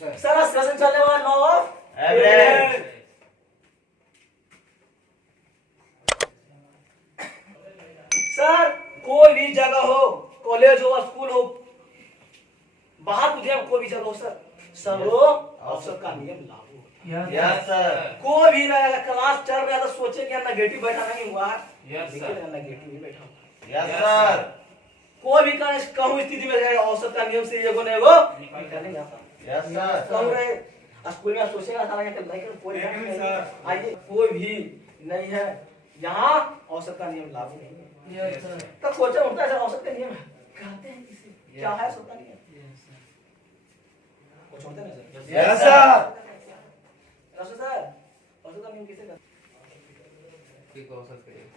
Sir session चलने वाला 9 average. Sir कोई भी जगह हो, कॉलेज हो, स्कूल हो, बाहर कुछ कोई भी जगह हो सर, सर्वो औसत का नियम लागू होता है। Yes sir. कोई भी रहेगा क्लास चल रहा है तो सोचे कि नेगेटिव बैठा नहीं हुआ है, लेकिन नेगेटिव ही बैठा हुआ है। Yes sir. कोई भी कहूँ स्थिति में रहेगा औसत का नियम से एगो ने वो निकलने जाता। Yes sir. कहूँ रहे स्कूल में सोचेगा सारा लेकिन कोई आइए कोई भी नहीं है यहाँ औसत का नियम लागू नहीं है। तो सोचा होता है औसत का नियम कहते हैं किसे क्या है औसत का नियम कुछ होता है सर। Yes sir. औसत सर औसत का नियम किसे कहते ठीक औसत करिए। हैं?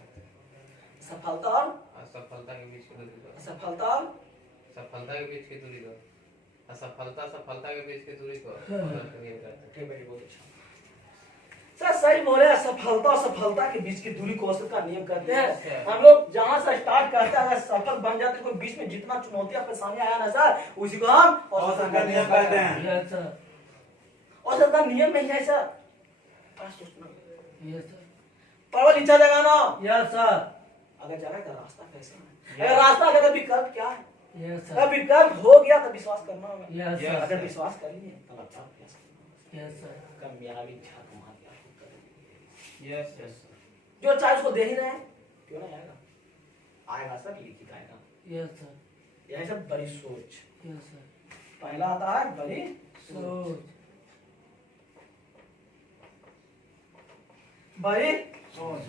सफलता और असफलता के बीच की दूरी को, सफलता और सफलता के बीच की दूरी को, असफलता सफलता के बीच की दूरी को औसत का नियम कहते हैं। ठीक है बहुत अच्छा सर सही बोले। सफलता और सफलता के बीच की दूरी को औसत का नियम कहते हैं। हम लोग जहाँ से स्टार्ट करते हैं अगर सफल बन जाते कोई बीच में जितना चुनौतियां परेशानी आया ना सर उसी को हम औसत का नियम कहते हैं। औसत का नियम नहीं है सर। परवल नीचा जगाना अगर जाना तो रास्ता कैसे है, अगर रास्ता अगर विकल्प क्या है, अगर विकल्प हो गया तो विश्वास करना होगा। अगर विश्वास कर लिए तो लगता कामयाबी झाक मार यस यस जो चाहे उसको दे ही रहे हैं क्यों नहीं आएगा, आएगा सर लिखित आएगा। यही सब बड़ी सोच। पहला आता है बड़ी सोच। बड़ी सोच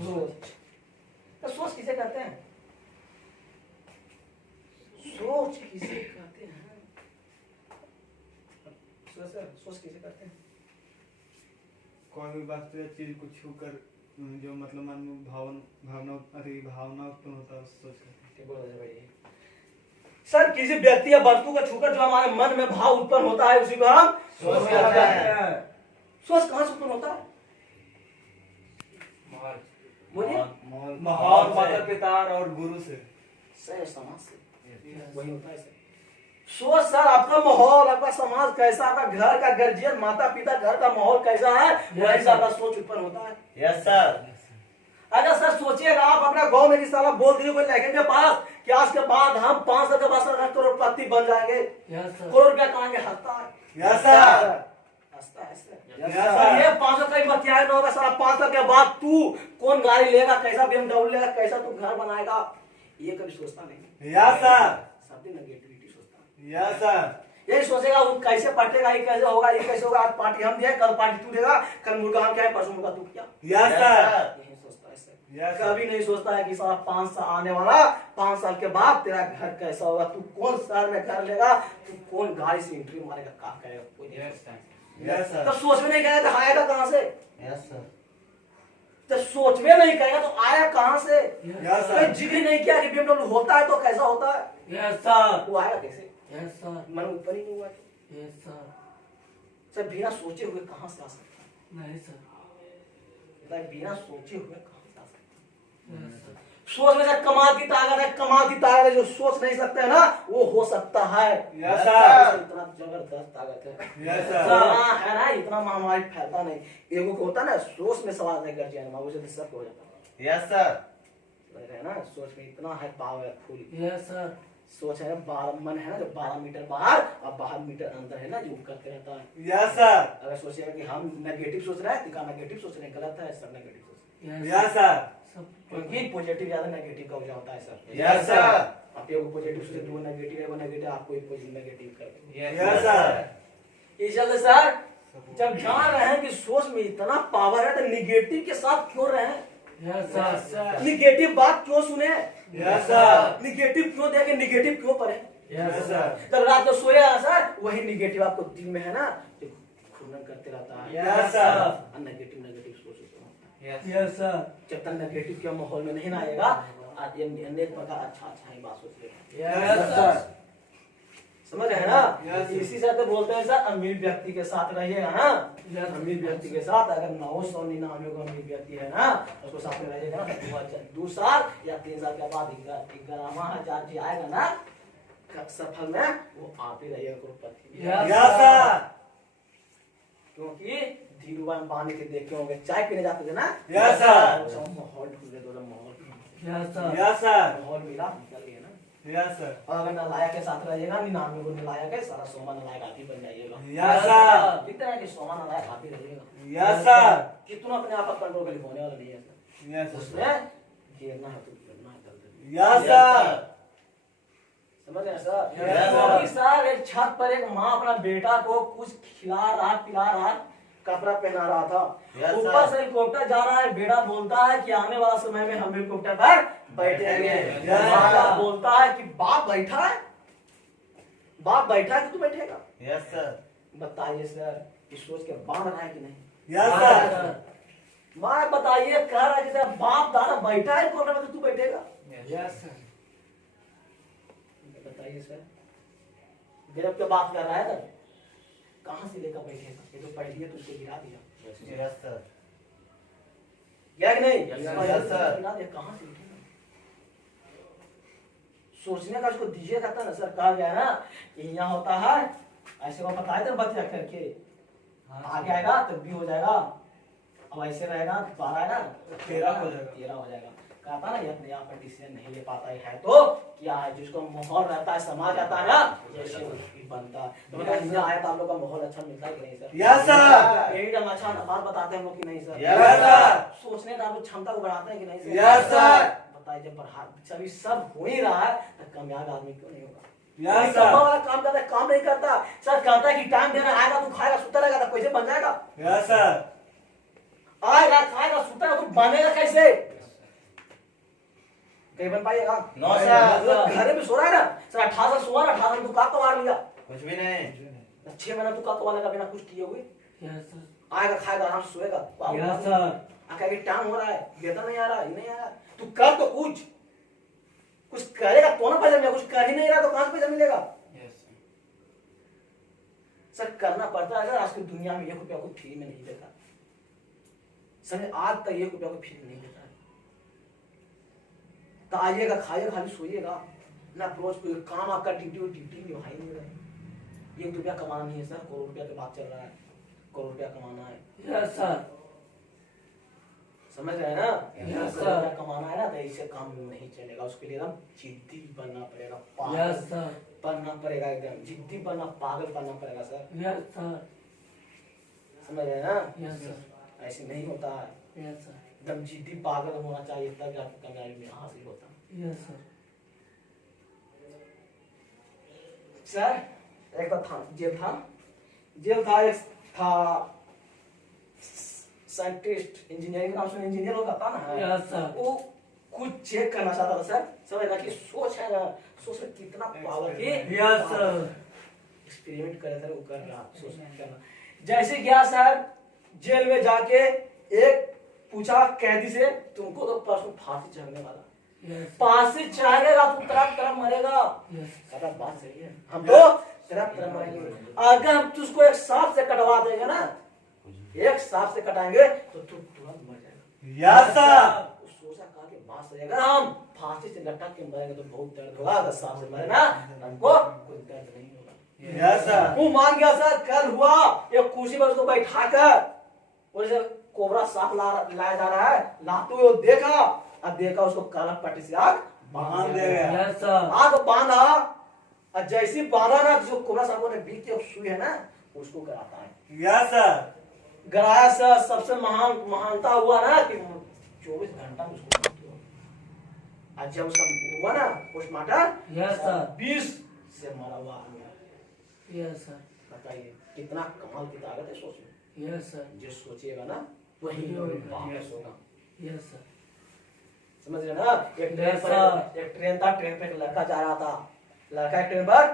तो सोच किसे कहते हैं, सोच किसे कहते हैं, सोच किसे कहते हैं। कोई भी वास्तविक चीज को छूकर जो मतलब मन में भावना उत्पन्न होता है सोच। सर किसी व्यक्ति या वस्तु को छूकर जो हमारे मन में भाव उत्पन्न होता है उसी को हम सोच कहते हैं। सोच कहाँ से उत्पन्न होता है बोलिए। माहौल, माता पिता और गुरु से, सही समाज से वही होता है सर। सोच सर आपका माहौल आपका समाज कैसा, आपका घर का गार्जियन माता पिता घर का माहौल कैसा है वही आपका सोच उत्पन्न होता है। Yes sir. अगर सर सोचिएगा आप अपना गांव में किसी तरह बोल दिए कोई लड़के के पास कि आज के बाद हम 5 साल के बाद करोड़पति बन जाएंगे, करोड़ रुपया कमाएंगे, हंसता है। Yes sir. हंसता है सर। Yes sir sir. ये 500 का बतिया ना होगा सर। 5 साल के बाद तू कौन गाड़ी लेगा, कैसा BMW लेगा, कैसा तू घर बनाएगा, ये कभी सोचता नहीं। Yes sir. सब दिन नेगेटिविटी सोचता है। Yes sir. यही सोचेगा वो कैसे पटेगा, ये कैसे होगा, ये कैसे होगा, आज पार्टी हम दिए कल पार्टी तू देगा, कल मुर्गा हम क्या है परसों मुर्गा तू क्या। Yes sir. यही सोचता है सर। Yes sir. कभी नहीं सोचता है कि साला 5 साल आने वाला 5 साल के बाद तेरा घर कैसा होगा, तू कौन शहर में घर लेगा, तू कौन गाड़ी से एंट्री मारेगा, क्या करेगा, कोई नहीं सोचता है। Yes sir. तो सोच में नहीं करेगा तो आएगा कहाँ से। Yes sir. तो सोच में नहीं करेगा तो आया कहाँ से। Yes sir. कोई जिक्र नहीं किया कि BMW होता है तो कैसा होता है, यस सर, वो आएगा कैसे, यस सर, मन ऊपर ही नहीं हुआ तो। यस सर, सर बिना सोचे हुए कहाँ से आ सकता है, नहीं सर, बिना सोचे हुए कहाँ से आ सकता है। यस सर, सोच में सर कमाल की ताकत है, कमाल की ताकत है, जो सोच नहीं सकते है ना वो हो सकता है। Yes sir. इतना जबरदस्त ताकत है। Yes sir. इतना है ना, इतना महामारी फैलता नहीं। एगो को होता है ना सोच में सवाल नहीं कर जाए उसे सब हो जाता है। Yes sir. है ना सोच में इतना है पावरफुल। यस सर, सोच है 12 मन है ना जो 12 मीटर बाहर और 12 मीटर अंदर है ना जो करते रहता है। Yes sir. अगर सोचिएगा कि हम नेगेटिव सोच रहे हैं तो नेगेटिव सोच रहे हैं, गलत है, सब नेगेटिव सोच रहे हैं। Yes sir. सब क्योंकि पॉजिटिव ज्यादा नेगेटिव का वजह होता है सर। Yes sir. आप एगो पॉजिटिव सोचे दो नेगेटिव, एगो नेगेटिव आपको एक पॉजिटिव नेगेटिव कर। Yes sir. इस चलते सर जब जान रहे हैं कि सोच में इतना पावर है तो निगेटिव के साथ क्यों रहे, यस सर, निगेटिव बात क्यों सुने, यस सर। निगेटिव क्यों देखे, निगेटिव क्यों पढ़े। Yes sir. जब रात को सोया सर वही निगेटिव आपको दिन में है ना जो घूर्णन करते रहता है। Yes sir. नेगेटिव नेगेटिव सोच यस सर, जब तक नेगेटिव के माहौल में नहीं ना आएगा आज ये अनेक प्रकार अच्छा अच्छा ही बात सोचेगा। यस सर, समझ रहे हैं ना। Yes, sir. इसी से तो बोलते हैं सर अमीर व्यक्ति के साथ रहिएगा ना। Yes, अमीर व्यक्ति के साथ अगर 999 को अमीर व्यक्ति है ना उसको साथ में रहिएगा ना तो 2 साल या 3 साल के बाद 11,000 जी आएगा ना सफल में वो आप ही रहिएगा करोड़पति। Yes, yes sir. क्योंकि धीरूभाई अंबानी के देखे होंगे चाय पीने जाते थे ना। Yes sir. वो माहौल ढूंढे तो माहौल यस सर। Yes sir. माहौल मिला निकल गए ना। Yes sir. और अगर नालायक के साथ रहिएगा 99 को नालायक है सारा सोमा नालायक आप ही बन जाइएगा। Yes sir. कितना है कि सोमा नालायक आप ही रहिएगा। Yes sir. कितना अपने आप पर कंट्रोल कर होने वाला नहीं है सर। Yes sir. उसमें गिरना है तो गिरना है दल यस सर। समझ रहे हैं सर। Yes, क्योंकि सर एक छत पर एक माँ अपना बेटा को कुछ खिला रहा पिला रहा कपड़ा पहना रहा था। Yes, ऊपर sir. से हेलीकॉप्टर जा रहा है बेटा बोलता है कि आने वाला समय में हम हेलीकॉप्टर पर बैठेंगे। Yes, माता sir. बोलता है कि बाप बैठा है बाप बैठा है कि तू बैठेगा। Yes sir. बताइए सर इस सोच के बांध रहा है कि नहीं। Yes sir. माँ बताइए कह रहा है कि सर बाप दादा बैठा है हेलीकॉप्टर में तो तू बैठेगा। Yes sir. बताइए सर गिरफ्त की बात कर रहा है सर कहाँ से लेकर बैठेगा। ये तो पहले तो उसको गिरा दिया। Yes sir. क्या कि नहीं। Yes, sir. गिरा दिया कहाँ से उठेगा। सोचने का उसको दीजिए कहता ना सर कहा गया ना कि यहाँ होता है ऐसे को बताए थे बतिया करके आगे आएगा तब भी हो जाएगा। अब ऐसे रहेगा 12 है ना 13 हो जाएगा। 13 हो जाएगा। कहता ना ये अपने आप पर डिसीजन नहीं ले पाता है तो क्या है जिसको माहौल रहता है समाज रहता है ना जैसे उसकी बनता है। तो मतलब यहाँ आया तो आप लोग का माहौल अच्छा मिलता है कि नहीं सर। Yes sir. यही हम अच्छा बात बताते हैं हम लोग कि नहीं सर। Yes sir. सोचने का आप लोग क्षमता को बढ़ाते हैं कि नहीं सर। Yes sir. बताइए जब बढ़ा सभी सब हो ही रहा है तो कामयाब आदमी क्यों नहीं होगा। यस कमाने सर। वाला काम करता है काम नहीं करता सर। कहता है कि टाइम देना आएगा तू खाएगा सुता रहेगा तो कैसे बन जाएगा। Yes sir. आएगा खाएगा सुता है तो बनेगा कैसे कहीं बन पाइएगा। No sir. घर में सो रहा है ना सर 18 सोआ ना 18 में तू का कमार लिया कुछ भी नहीं। 6 महीना तू का कमा लेगा बिना कुछ किए हुए। Yes sir. आएगा खाएगा आराम से सोएगा। Yes sir. आके अभी टाइम हो रहा है वेतन नहीं आ रहा ये नहीं आ रहा तू कर तो कुछ करेगा तो ना पैसा मिलेगा। कुछ कर ही नहीं रहा तो कहां से पैसा मिलेगा। सर करना पड़ता है। अगर आज की दुनिया में 1 रुपया को फ्री में नहीं देता सर आज तक 1 रुपया को फ्री में नहीं देता है। तो आइएगा खाइएगा खाली सोइएगा ना रोज कोई काम आपका ड्यूटी निभाई नहीं रहे। 1 रुपया कमाना नहीं है सर करोड़ रुपया की बात चल रहा है। करोड़ रुपया कमाना है। Yes sir. समझ रहे हैं ना। Yes, crore sir. रुपया कमाना है ना तो इससे काम नहीं चलेगा। उसके लिए एकदम जिद्दी बनना पड़ेगा यस पागल सर। बनना पड़ेगा एकदम जिद्दी बनना पागल बनना पड़ेगा सर। Yes sir. समझ रहे हैं ना। Yes sir. ऐसे नहीं होता है यस सर। एकदम जिद्दी पागल होना चाहिए तब आपको कामयाबी में हासिल होता है। Yes sir. सर एक तो था जेल था एक था साइंटिस्ट इंजीनियरिंग नाम सुने इंजीनियर होगा था ना। Yes sir. वो कुछ चेक करना चाहता था सर। समझ रहा कि सोच है ना सोच में कितना पावर की यस सर। एक्सपेरिमेंट कर रहा था वो कर रहा सोच करना। जैसे गया सर जेल में जाके एक पूछा कैदी से तुमको तो परसों फांसी चढ़ने वाला यस फांसी चढ़ेगा तू तरफ तरफ मरेगा। यस कहता बात सही है हम तो तरफ तरफ मरेंगे। अगर हम तुझको एक सांप से कटवा देंगे ना एक सांप से कटाएंगे तो तू तुरंत मर जाएगा। Yes sir. सोचा कहा कि बात सही है। अगर हम फांसी से लटक के मरेंगे तो बहुत दर्द होगा। अगर सांप से मरे ना तो हमको कोई दर्द नहीं होगा। Yes sir. वो मान गया सर। कल हुआ एक कुर्सी पर उसको बैठा कर और जैसे कोबरा सांप लाया जा रहा है लाते हुए देखा अब देखा उसको काला पट्टी से आग बांध दिया गया। Yes sir. आग बांधा और जैसी बांधा ना जो कोबरा सांपों ने बीच के सुई है ना उसको कराता है। Yes sir. गराया सर सबसे महानता हुआ ना कि 24 घंटा में उसको मारते हो। आज जब उसका हुआ ना पोस्टमार्टम यस सर। 20 से मरा हुआ आदमी। Yes sir. बताइए कितना कमाल की ताकत है सोच में। Yes sir. जो सोचिएगा ना वही होगा। Yes sir. समझ रहे ना। एक ट्रेन Yes, पर sir. एक ट्रेन था ट्रेन पे एक लड़का जा रहा था। लड़का एक ट्रेन पर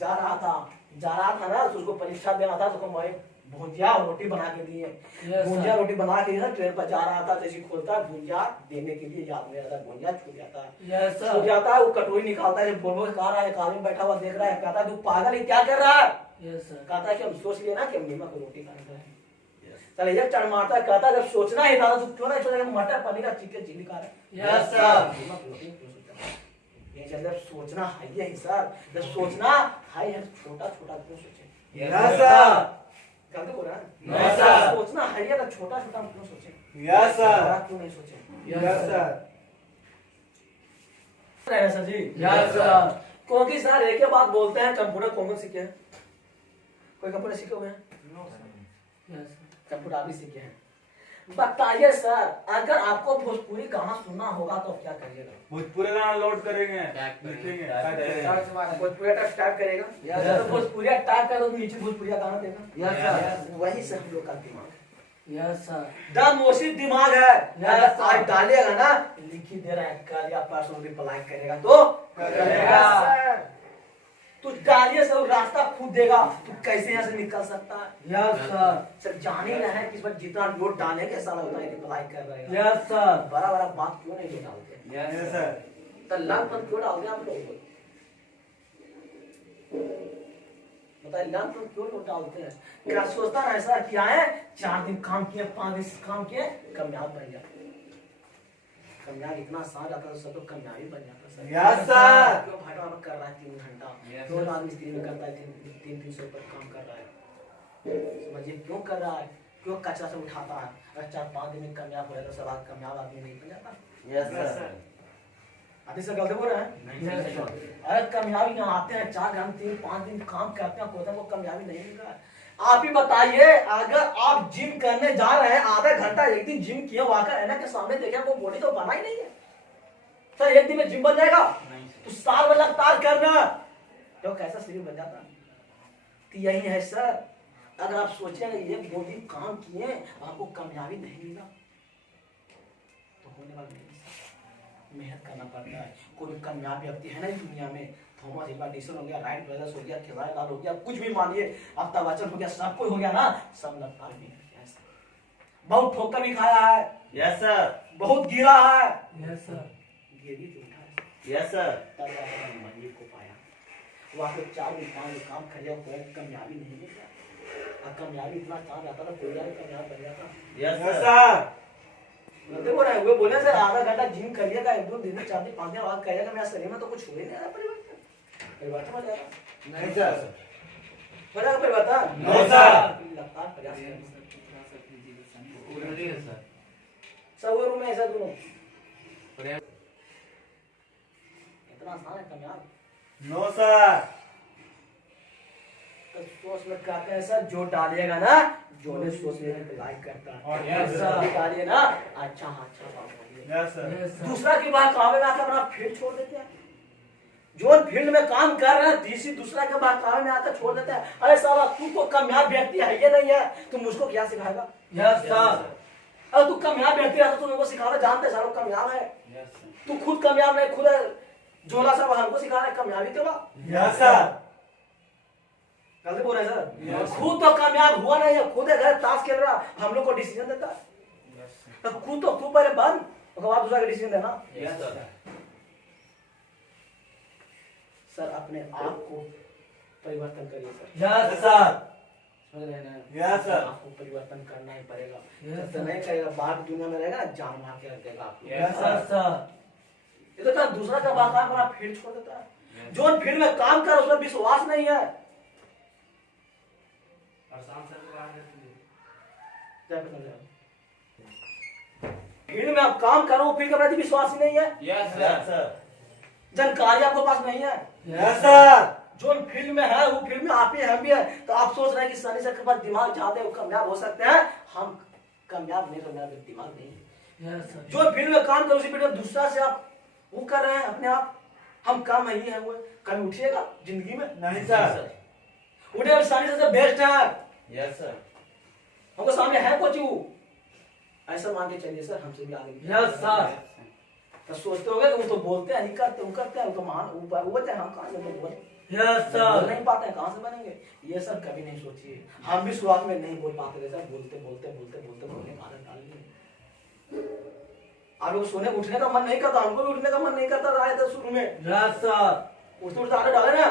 जा रहा था ना तो उसको परीक्षा देना था तो उसको मैं भुजिया रोटी बना के दिए। Yes, भुजिया sir. रोटी बना के ना ट्रेन पर जा रहा था जैसे खोलता भुजिया देने के लिए याद में आता भुजिया छूट जाता है। यस छूट सर। जाता है वो कटोरी निकालता है बोल बोल खा रहा है। एक आदमी बैठा हुआ देख रहा है कहता है तू पागल है क्या कर रहा है। Yes sir. कहता है कि हम सोच लिए ना कि हम नीमक की रोटी खाने का है। चल एक चढ़ मारता है कहता है जब सोचना ही था तो क्यों नहीं सोचा मटर पनीर का चिकन चिल्ली खा रहा है। Yes sir. नीमक की रोटी क्यों सोचा ये जब सोचना है ही सर जब सोचना है छोटा छोटा क्यों सोचे। Yes sir. गलती बोल रहा है नहीं सर। सोचना है ये तो छोटा छोटा हम क्यों सोचे यस सर। बड़ा क्यों नहीं सोचे यस सर। है सर जी यस सर। क्योंकि सर एक ही बात बोलते हैं कंप्यूटर कौन सीखे हैं कोई कंप्यूटर सीखे हुए हैं यस सर। कंप्यूटर भी सीखे हैं बताइए सर अगर आपको भोजपुरी गाना सुनना होगा तो क्या करिएगा भोजपुरी गाना लोड करेंगे टाइप करेंगे। लिखेंगे टाइप करेंगे। भोजपुरी टाइप करेगा Yes, तो sir. भोजपुरी टाइप करेगा तो नीचे भोजपुरी गाना देगा यस सर। वही से हम लोग का दिमाग है यस सर। दामोशी दिमाग है Yes, अगर sir. आज डालेगा ना लिख ही दे रहा है कल या परसों रिप्लाई करेगा तो करेगा। तू डालिए सब रास्ता खुद देगा तू कैसे यहाँ से निकल सकता है यस सर। सर जान ही रहे हैं कि इस बार जितना नोट डालेंगे साला उतना ही रिप्लाई कर रहे हैं यस सर। बड़ा बड़ा बात क्यों नहीं डालते यस सर। तो लंपन क्यों डालते आप लोग बताइए लंपन क्यों लोग डालते हैं क्या सोचता है ऐसा किया है 4 दिन काम किए 5 दिन काम किए कामयाब बन गया कामयाब इतना आसान रहता है सब तो कामयाबी बन जाता है यस सर। क्यों भाटा कर रहा है 3 घंटा Yes, क्यों आदमी मिस्त्री में करता है 300 पर काम कर रहा है समझिए क्यों कर रहा है क्यों कचरा से उठाता है अगर 4-5 दिन में कामयाब हो जाता है सब कामयाब आदमी नहीं बन जाता यस सर। आदि से गलती बोल रहे हैं यस सर। अरे कामयाबी यहाँ आते हैं 4 घंटे 3-5 दिन काम करते हैं कोई को कामयाबी नहीं मिल रहा है आप ही बताइए अगर आप जिम करने जा रहे हैं आधा घंटा एक दिन जिम किए वाकर ऐना के सामने देखे वो बॉडी तो बना ही नहीं है सर एक दिन में जिम बन जाएगा तो साल में लगातार करना तो कैसा शरीर बन जाता तो यही है सर अगर आप सोचेंगे ये बॉडी काम किए आपको कामयाबी नहीं मिला तो होने वाला नहीं सर मेहनत करना पड़ता है कोई भी कामयाब व्यक्ति है ना इस दुनिया में थॉमस एल्वा एडिसन हो गया राइट ब्रदर्स हो गया खिलाड़ी लाल हो गया कुछ भी मानिए अमिताभ बच्चन हो गया सब कोई हो गया ना सब लगातार मेहनत किया है बहुत ठोकर भी खाया है यस सर। बहुत गिरा है यस सर। गिर भी तो उठा है यस सर। तब जाकर मंजिल को पाया वहाँ पे 4 दिन काम कर कोई कामयाबी नहीं मिल रहा और कामयाबी इतना चाह जाता था कोई कामयाब बन जाता यस सर। बोलते बोल रहे हैं वो बोले सर आधा घंटा जिम करिएगा 1-2 दिन 4 दिन 5 दिन बाद करिएगा मेरा शरीर में तो कुछ हो ही नहीं रहा परिवर्तन हो जाएगा नहीं सर। हो जाएगा परिवर्तन नहीं सर। लगातार प्रयास करें जरूरी है सर। सब रूम में ऐसा दोनों प्रयास इतना आसान है कामयाब नो सर। तो सोच में कहते हैं सर जो डालिएगा ना जो ने सोच में लाइक करता है और yes, yes, sir, डालिए ना अच्छा बात बोलिए यस सर। Yes sir. दूसरा की बात कावे में आकर अपना फील्ड छोड़ देते हैं जो फील्ड में काम कर रहे हैं तीसरी दूसरा के बाद कावे में आकर छोड़ देते हैं अरे साला तू तो कामयाब व्यक्ति है ये नहीं है तू मुझको क्या सिखाएगा यस सर। अगर तू कामयाब व्यक्ति है तो तू मेरे को सिखाना जानते सालों कामयाब है यस सर। तू खुद कामयाब नहीं खुद झोला सा हमको सिखा रहा है कामयाबी के बाद यस सर। गलती बोल रहे हैं सर Yes, sir. खुद तो कामयाब हुआ नहीं है खुद है घर ताश खेल रहा हम लोग को डिसीजन देता है यस सर। तो खुद तो तू पहले बन उसके बाद दूसरा का डिसीजन देना यस सर। सर अपने आप को परिवर्तन करिए सर यस सर। समझ रहे हैं ना? Yes, sir. आपको परिवर्तन करना ही पड़ेगा Yes, जब तक sir. नहीं करेगा बाहर दुनिया में रहेगा ना जान मार के रख देगा आपको Yes, यस सर। ये तो क्या दूसरा का बाकार बड़ा फील्ड छोड़ देता है जो फील्ड में काम कर उसमें विश्वास नहीं है क्या पता चला? फील्ड में आप काम करो फील्ड के प्रति विश्वास ही नहीं है यस यस सर। सर। जानकारी आपके पास नहीं है यस सर। जो फील्ड में है वो फील्ड में आप ही हम भी है तो आप सोच रहे हैं कि सनी सर के पास दिमाग चाहते हैं वो कामयाब हो सकते हैं हम कामयाब नहीं तो मेरा भी दिमाग नहीं है यस सर। जो फील्ड में काम कर उसी फील्ड में दूसरा से आप वो कर रहे हैं अपने आप हम काम नहीं है वो कभी उठिएगा जिंदगी में नहीं सर। उठे सनी सर बेस्ट है यस सर। हमको सामने है कुछ वो ऐसा मान के चलिए सर हमसे भी आगे यस सर। तो सोचते होंगे कि वो तो बोलते हैं नहीं करते वो करते हैं वो तो मान ऊपर वो बोलते हैं हम कहाँ से बोल यस बोल सर। नहीं पाते हैं कहाँ से बनेंगे ये सब कभी नहीं सोचिए हम भी शुरुआत में नहीं बोल पाते थे सर बोलते बोलते बोलते बोलते बोलने की आदत डाल ली आप लोग सोने उठने का मन नहीं करता हमको भी उठने का मन नहीं करता आए थे शुरू में यस सर। उठते उठते आदत डाले ना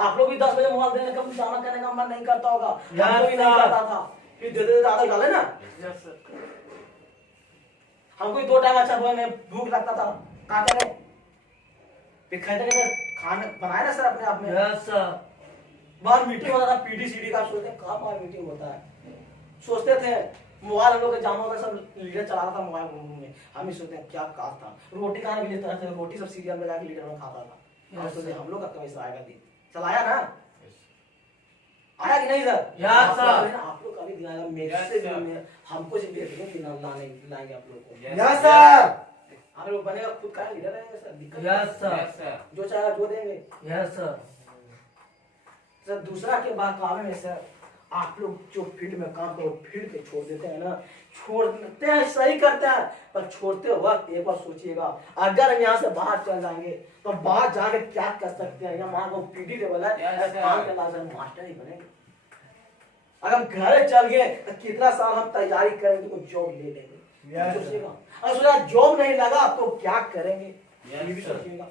आप लोग भी 10 बजे मोबाइल देने का दाना करने का मन नहीं करता होगा Yes, हमको भी नहीं sir. करता था फिर दे दे आदत डाले ना यस सर। हमको भी 2 टाइम अच्छा बोलने भूख लगता था कहाँ करें फिर खाते खाना बनाए ना सर अपने आप में यस सर। बाहर मीटिंग होता था पीडी सीडी का सोचते हैं कहाँ बाहर मीटिंग होता है सोचते थे मोबाइल हम लोग का जाना होता सब लीडर चला रहा था मोबाइल में, हम ही सोचते हैं क्या कार था, रोटी खाने के लिए तरह से रोटी सब सीरियल में जाके लीडर में खाता था। हम सोचते हम लोग का कभी आएगा दिन, चलाया ना, आया कि नहीं सर? Yes sir. आप लोग कभी दिन आएगा मेरे से भी, हमको से बेहतरीन दिन लाएंगे आप लोग को। Yes sir. हम लोग बनेगा खुद का लीडर रहेंगे सर, दिक्कत यस सर। Yes sir. जो चाहेगा जो देंगे। Yes sir. सर दूसरा के बाद काम में सर आप लोग जो फील्ड में काम करो फील्ड पे छोड़ देते हैं ना, छोड़ देते हैं सही करते हैं, पर छोड़ते वक्त एक बार सोचिएगा अगर हम यहाँ से बाहर चल जाएंगे तो बाहर जाके क्या कर सकते हैं। यहाँ को पीडी लेवल है, काम के लाल मास्टर ही बनेंगे। अगर हम घर चल गए तो कितना साल हम तैयारी करेंगे तो जॉब ले लेंगे, सोचिएगा। अगर जॉब नहीं लगा तो क्या करेंगे, ये भी सोचिएगा।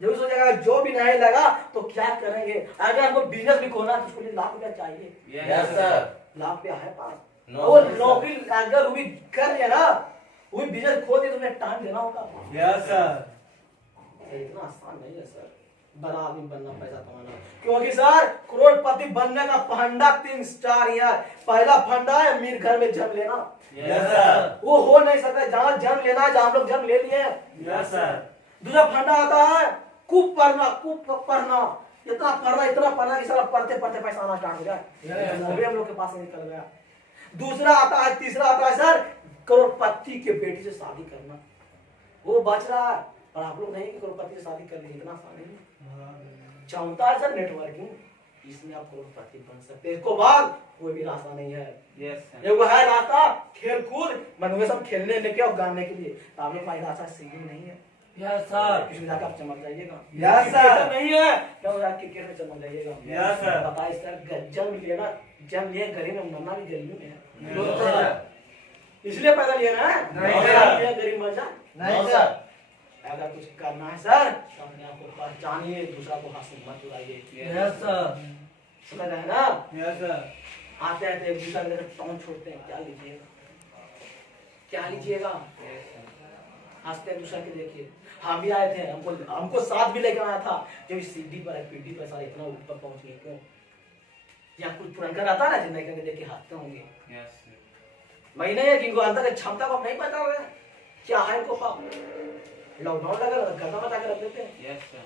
जब सोचेगा जो भी नहीं लगा तो क्या करेंगे। अगर हमको बिजनेस भी खोलना तो उसके लिए लाख रुपया चाहिए। Yes sir. लाख रुपया है पास, नो वो सर। नौकरी अगर वो भी कर लिया ना, वो बिजनेस खोल दिया तो उन्हें टाइम देना होगा। Yes sir. इतना आसान नहीं है सर बड़ा आदमी बनना, पैसा कमाना। क्योंकि सर करोड़पति बनने का फंडा 3 स्टार ही है। पहला फंडा है अमीर घर में जन्म लेना, यस सर। वो हो नहीं सकता जहाँ जन्म लेना है, जहाँ हम लोग जन्म ले लिए। Yes sir. दूसरा फंडा आता है खूब पढ़ना, इतना पढ़ना कि सारा पढ़ते पढ़ते पैसा आना स्टार्ट हो जाए, वो भी हम लोग के पास से निकल गया। दूसरा आता है, तीसरा आता है सर करोड़पति के बेटी से शादी करना, वो बच रहा है। पर आप लोग नहीं कि करोड़पति से शादी कर ली, इतना आसान नहीं। चौथा है सर नेटवर्किंग, इसमें आप करोड़पति बन सकते हैं। इसको बाद कोई भी रास्ता नहीं है। Yes sir. एगो है रास्ता खेल कूद, मनोगे सब खेलने लेके और गाने के लिए, तो आप लोग का रास्ता सिंगिंग नहीं है। Yes sir. इसमें जाकर आप चमक जाइएगा। Yes sir. क्रिकेटर नहीं है तो आप क्रिकेट में चमक जाइएगा। Yes sir. बताइए सर जन्म लिए गरीब में, मरना भी गरीब में है। No sir. इसलिए पैदा लिया ना, नहीं सर। गरीब मर जाए। नहीं सर। अगर कुछ करना है सर तो अपने आप को पहचानिए, दूसरा को हाथ से मत उड़ाइए। Yes sir. समझ रहे हैं ना? Yes sir. आते हैं तो एक दूसरे के टाउन छोड़ते हैं, क्या लीजिएगा, क्या लीजिएगा, हंसते हैं दूसरे के। देखिए हम भी आए थे, हमको साथ भी लेकर आया था, जब सीढ़ी पर पीढ़ी पर सारा इतना ऊपर पहुंच गए। क्यों? यहाँ कुछ पुरनकर आता ना जिंदगी के देख के हंसते होंगे। यस मैं नहीं है जिनको अंदर की क्षमता को नहीं पता रहे क्या है इनको पाप। लॉकडाउन लगा गदा बता के रख देते हैं। Yes sir.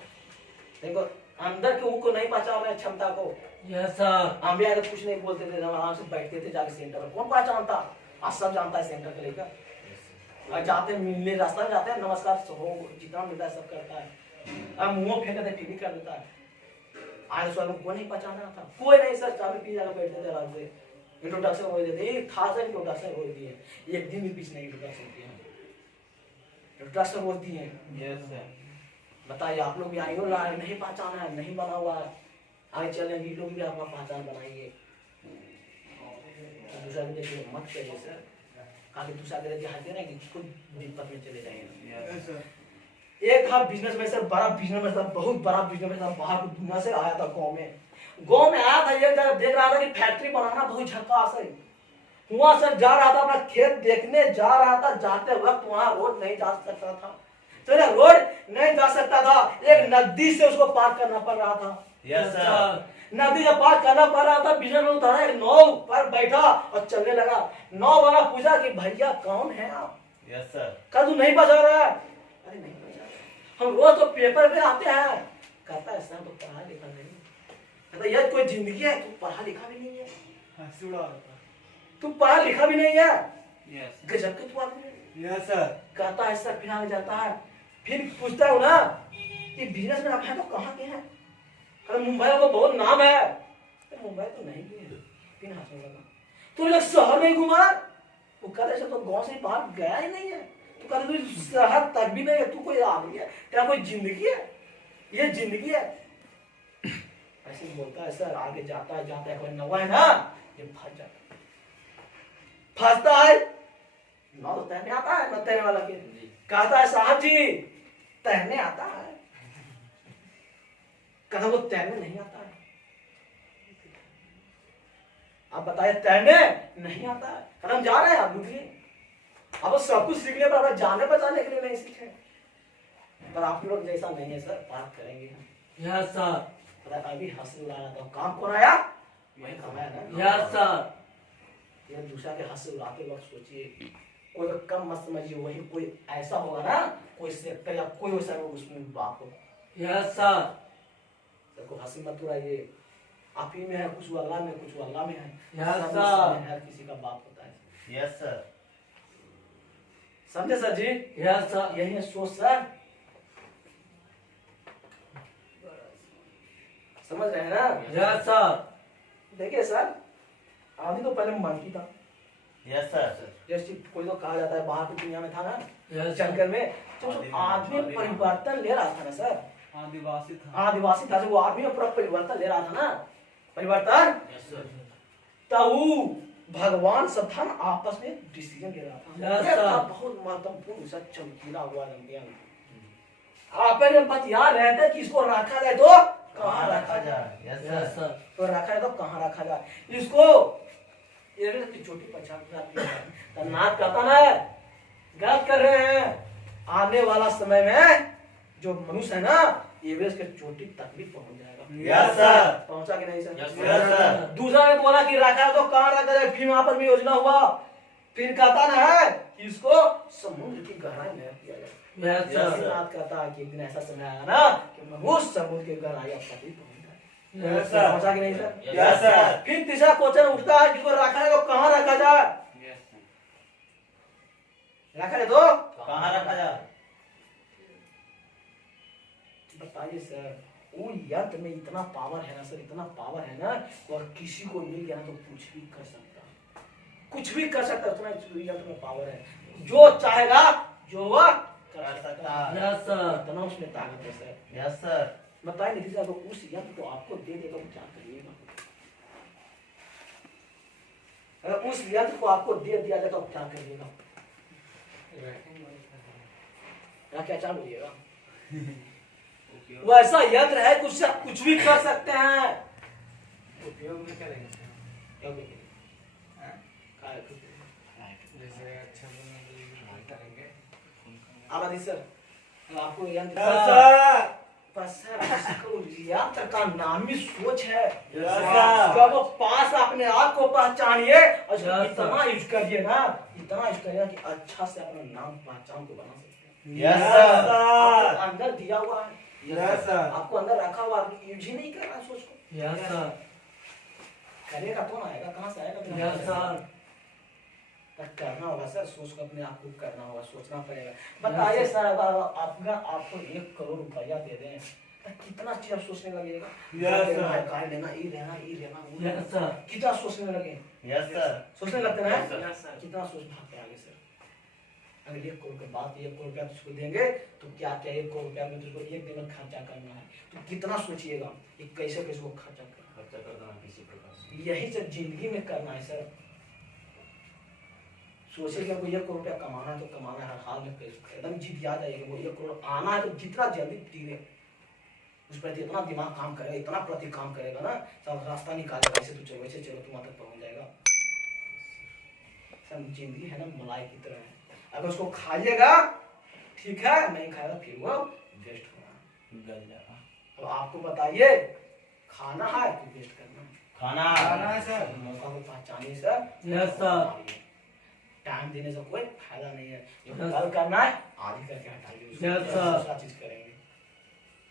देखो अंदर के उनको नहीं पहचान रहे क्षमता को। Yes sir. हम भी आगे कुछ नहीं बोलते थे, हम आराम से बैठते थे जाके सेंटर पर। कौन पहचानता? आज सब जानता है सेंटर को लेकर। और जाते मिलने रास्ता में जाते हैं, नमस्कार हो जितना मिलता है सब करता है। अब मुंह फेंक देते टीवी कर देता है। आज सर को नहीं पहचाना था, कोई नहीं सर, चाबी पी जाकर बैठते थे आराम से। इंट्रोडक्शन हो देते, एक खास इंट्रोडक्शन हो दिए, एक दिन भी पीछे नहीं इंट्रोडक्शन किया, इंट्रोडक्शन हो दिए। Yes sir. बताइए आप लोग भी आए हो, नहीं पहचाना है, नहीं बना हुआ है, आगे चले ये लोग भी अपना पहचान बनाएंगे। दूसरा भी देखिए मत करिए सर, आगे दूसरा के हाथ देना कि खुद दिक्कत में चले जाएंगे। Yes sir. एक था बिजनेस में सर, बड़ा बिजनेस में था, बहुत बड़ा बिजनेस में था, बाहर की दुनिया से आया था। गांव में आया था, एक जगह देख रहा था कि फैक्ट्री बनाना बहुत झकास है। वहां सर जा रहा था, अपना खेत देखने जा रहा था, जाते वक्त वहां रोड नहीं जा सकता था, तो रोड नहीं जा सकता था, एक नदी से उसको पार करना पड़ रहा था। Yes sir. नदी से पार करना पड़ रहा था, बिजनेस में उतरा, एक नाव पर बैठा और चलने लगा। नाव वाला पूछा कि भैया कौन है आप? Yes sir. कहा तू नहीं बचा रहा है? अरे नहीं बचा, हम रोज तो पेपर पे आते हैं। कहता है सर तो पढ़ा लिखा नहीं। कहता यह कोई जिंदगी है, तू पढ़ा लिखा भी नहीं है, हंसी उड़ा रहा था। तू पढ़ा लिखा भी नहीं है, यस गजब के तू आदमी है। Yes sir. कहता है सर, फिर आगे जाता है, फिर पूछता हूँ ना कि बिजनेस में आप है तो कहाँ के हैं? मुंबई को बहुत नाम है। मुंबई तो नहीं गए, फिर हंसने लगा। तू लोग शहर में घुमा? वो कहते तो गांव से बाहर गया ही नहीं है। तू कहते तू शहर तक भी नहीं है, तू कोई आदमी है क्या, कोई जिंदगी है? ये जिंदगी है? ऐसे बोलता है सर, आगे जाता है कोई नवा है ना, ये फंस जाता है, फंसता है ना, तो तैरने आता है ना, तैरने वाला के कहता है साहब जी तैरने आता है, कहता वो तैरने नहीं आता है। आप बताइए तैरने नहीं आता है, हम जा रहे हैं आप डूबिए। अब सब कुछ सीखने पर आप जाने बचाने के लिए नहीं सीखे, पर आप लोग जैसा नहीं है सर, बात करेंगे हम। Yes sir. अभी हंसी उड़ा रहा था, काम कौन आया? वही कमाया ना। Yes sir. ये दूसरा के हाथ से उड़ाते वक्त सोचिए, कोई का कम मत समझिए, वही कोई ऐसा होगा ना, कोई सेक्टर या कोई वैसा उसमें बाप हो। Yes sir. देखो हंसी मत उड़ाइए, आप ही में है कुछ अल्लाह में, कुछ अल्लाह में है। यस सब सर। में हर किसी का बाप होता है। Yes sir. समझे सर जी? Yes sir. यही है सोच सर, समझ रहे हैं ना? Yes sir. देखिए सर, आदमी तो पहले मनकी था, यस सर। जैसे कोई तो कहा जाता है बाहर की दुनिया में था ना, यस जंगल में जो आदमी परिवर्तन ले रहा था ना सर, आदिवासी था। आदिवासी था, जो वो आदमी में पूरा परिवर्तन ले रहा था ना, परिवर्तन, तब भगवान सब था ना आपस में डिसीजन ले रहा था। यस ये सर। था बहुत महत्वपूर्ण सा चमकीला हुआ लंबिया। आपस में बतिया रहे थे कि इसको रखा जाए तो कहाँ रखा जाए, यस यस सर। सर। तो रखा जाए तो कहाँ रखा जाए, इसको ये की छोटी पहचान नाक कहता ना गलत कर रहे हैं। आने वाला समय में जो मनुष्य है ना, एवरेस्ट के चोटी तक भी पहुंच जाएगा। Yes sir. पहुंचा कि नहीं सर? Yes sir. दूसरा ने बोला कि रखा है तो कहाँ रखा जाए, फिर वहां पर भी योजना हुआ, फिर कहता ना है कि इसको समुद्र की गहराई में किया जाए। Yes sir. बात कहता है कि एक दिन ऐसा समय आएगा ना कि मनुष्य समुद्र की गहराई तक भी पहुंच जाए। Yes sir. पहुंचा कि नहीं सर? Yes sir. फिर तीसरा क्वेश्चन उठता है कि इसको रखा है तो कहाँ रखा जाए, रखा है तो कहाँ रखा जाए? बताइए सर, वो यंत्र में इतना पावर है ना सर, इतना पावर है ना, और किसी को मिल गया ना तो कुछ भी कर सकता है, कुछ भी कर सकता है। उतना यंत्र में पावर है, जो चाहेगा जो वह कर सकता है। Yes sir. इतना उसमें ताकत है सर। Yes sir. बताइए नीतीश साहब, तो उस यंत्र को आपको दे देगा तो क्या करिएगा? अगर उस यंत्र को आपको दे दिया जाए तो आप क्या करिएगा? क्या चाह बोलिएगा? वो ऐसा यंत्र है कि उससे आप कुछ भी कर सकते हैं। उपयोग में करेंगे सर? क्या करेंगे? जैसे अच्छा बनने के लिए करेंगे। आबादी सर, आपको यंत्र यस सर। बस सर, इसको यंत्र का नाम ही सोच है। Yes sir. जब वो पास अपने आप को पहचानिए और इसको यस सर। इतना यूज करिए ना, इतना यूज करिए कि अच्छा से अपना नाम पहचान को बना सकते हैं। Yes sir. आपको अंदर दिया हुआ है, यस सर। आपको अंदर रखा हुआ है, यूज ही नहीं कर रहा सोच को। Yes sir. करेगा तो ना आएगा, कहाँ से आएगा? Yes sir. करना होगा सर, सोच को अपने आप को करना होगा, सोचना पड़ेगा। बताइए सर, अगर आपको 1 करोड़ रुपया दे दें तो कितना चीज आप सोचने लगेगा? यस लेना है, सर। कार लेना, ये लेना, ये लेना, वो लेना। Yes sir. कितना सोचने लगे? Yes sir. सोचने लगते हैं यस ना? सर। कितना सोच भागते आगे सर। अगर 1 करोड़ के बाद 1 करोड़ रुपया तुझको देंगे तो क्या क्या 1 करोड़ रुपया में तुझको एक दिन में खर्चा करना है, तो कितना सोचिएगा कि कैसे कैसे वो खर्चा करना खर्चा कर देना किसी प्रकार से। है। यही सब जिंदगी में करना है सर। सोचिए कि 1 करोड़ रुपया कमाना है तो कमाना है, हर हाल में एकदम जिद याद आएगी। वो 1 करोड़ आना है तो जितना जल्दी तीरे उस पर इतना दिमाग काम करेगा, इतना प्रति काम करेगा ना, सब रास्ता निकालेगा। ऐसे तो चलो, वैसे चलो, तुम वहां तक पहुंच जाएगा। सब जिंदगी है ना मलाई की तरह है, अगर उसको खाइएगा ठीक है, नहीं खाएगा फिर वो वेस्ट होगा। गल जाएगा। अब आपको बताइए, खाना है कि वेस्ट करना है? खाना है सर। मौका को पहचानिए सर। Yes sir. टाइम देने से कोई फायदा नहीं है। जो Yes. कल करना है आज ही करके हटाइए उसको। Yes, sir. दूसरा चीज करेंगे।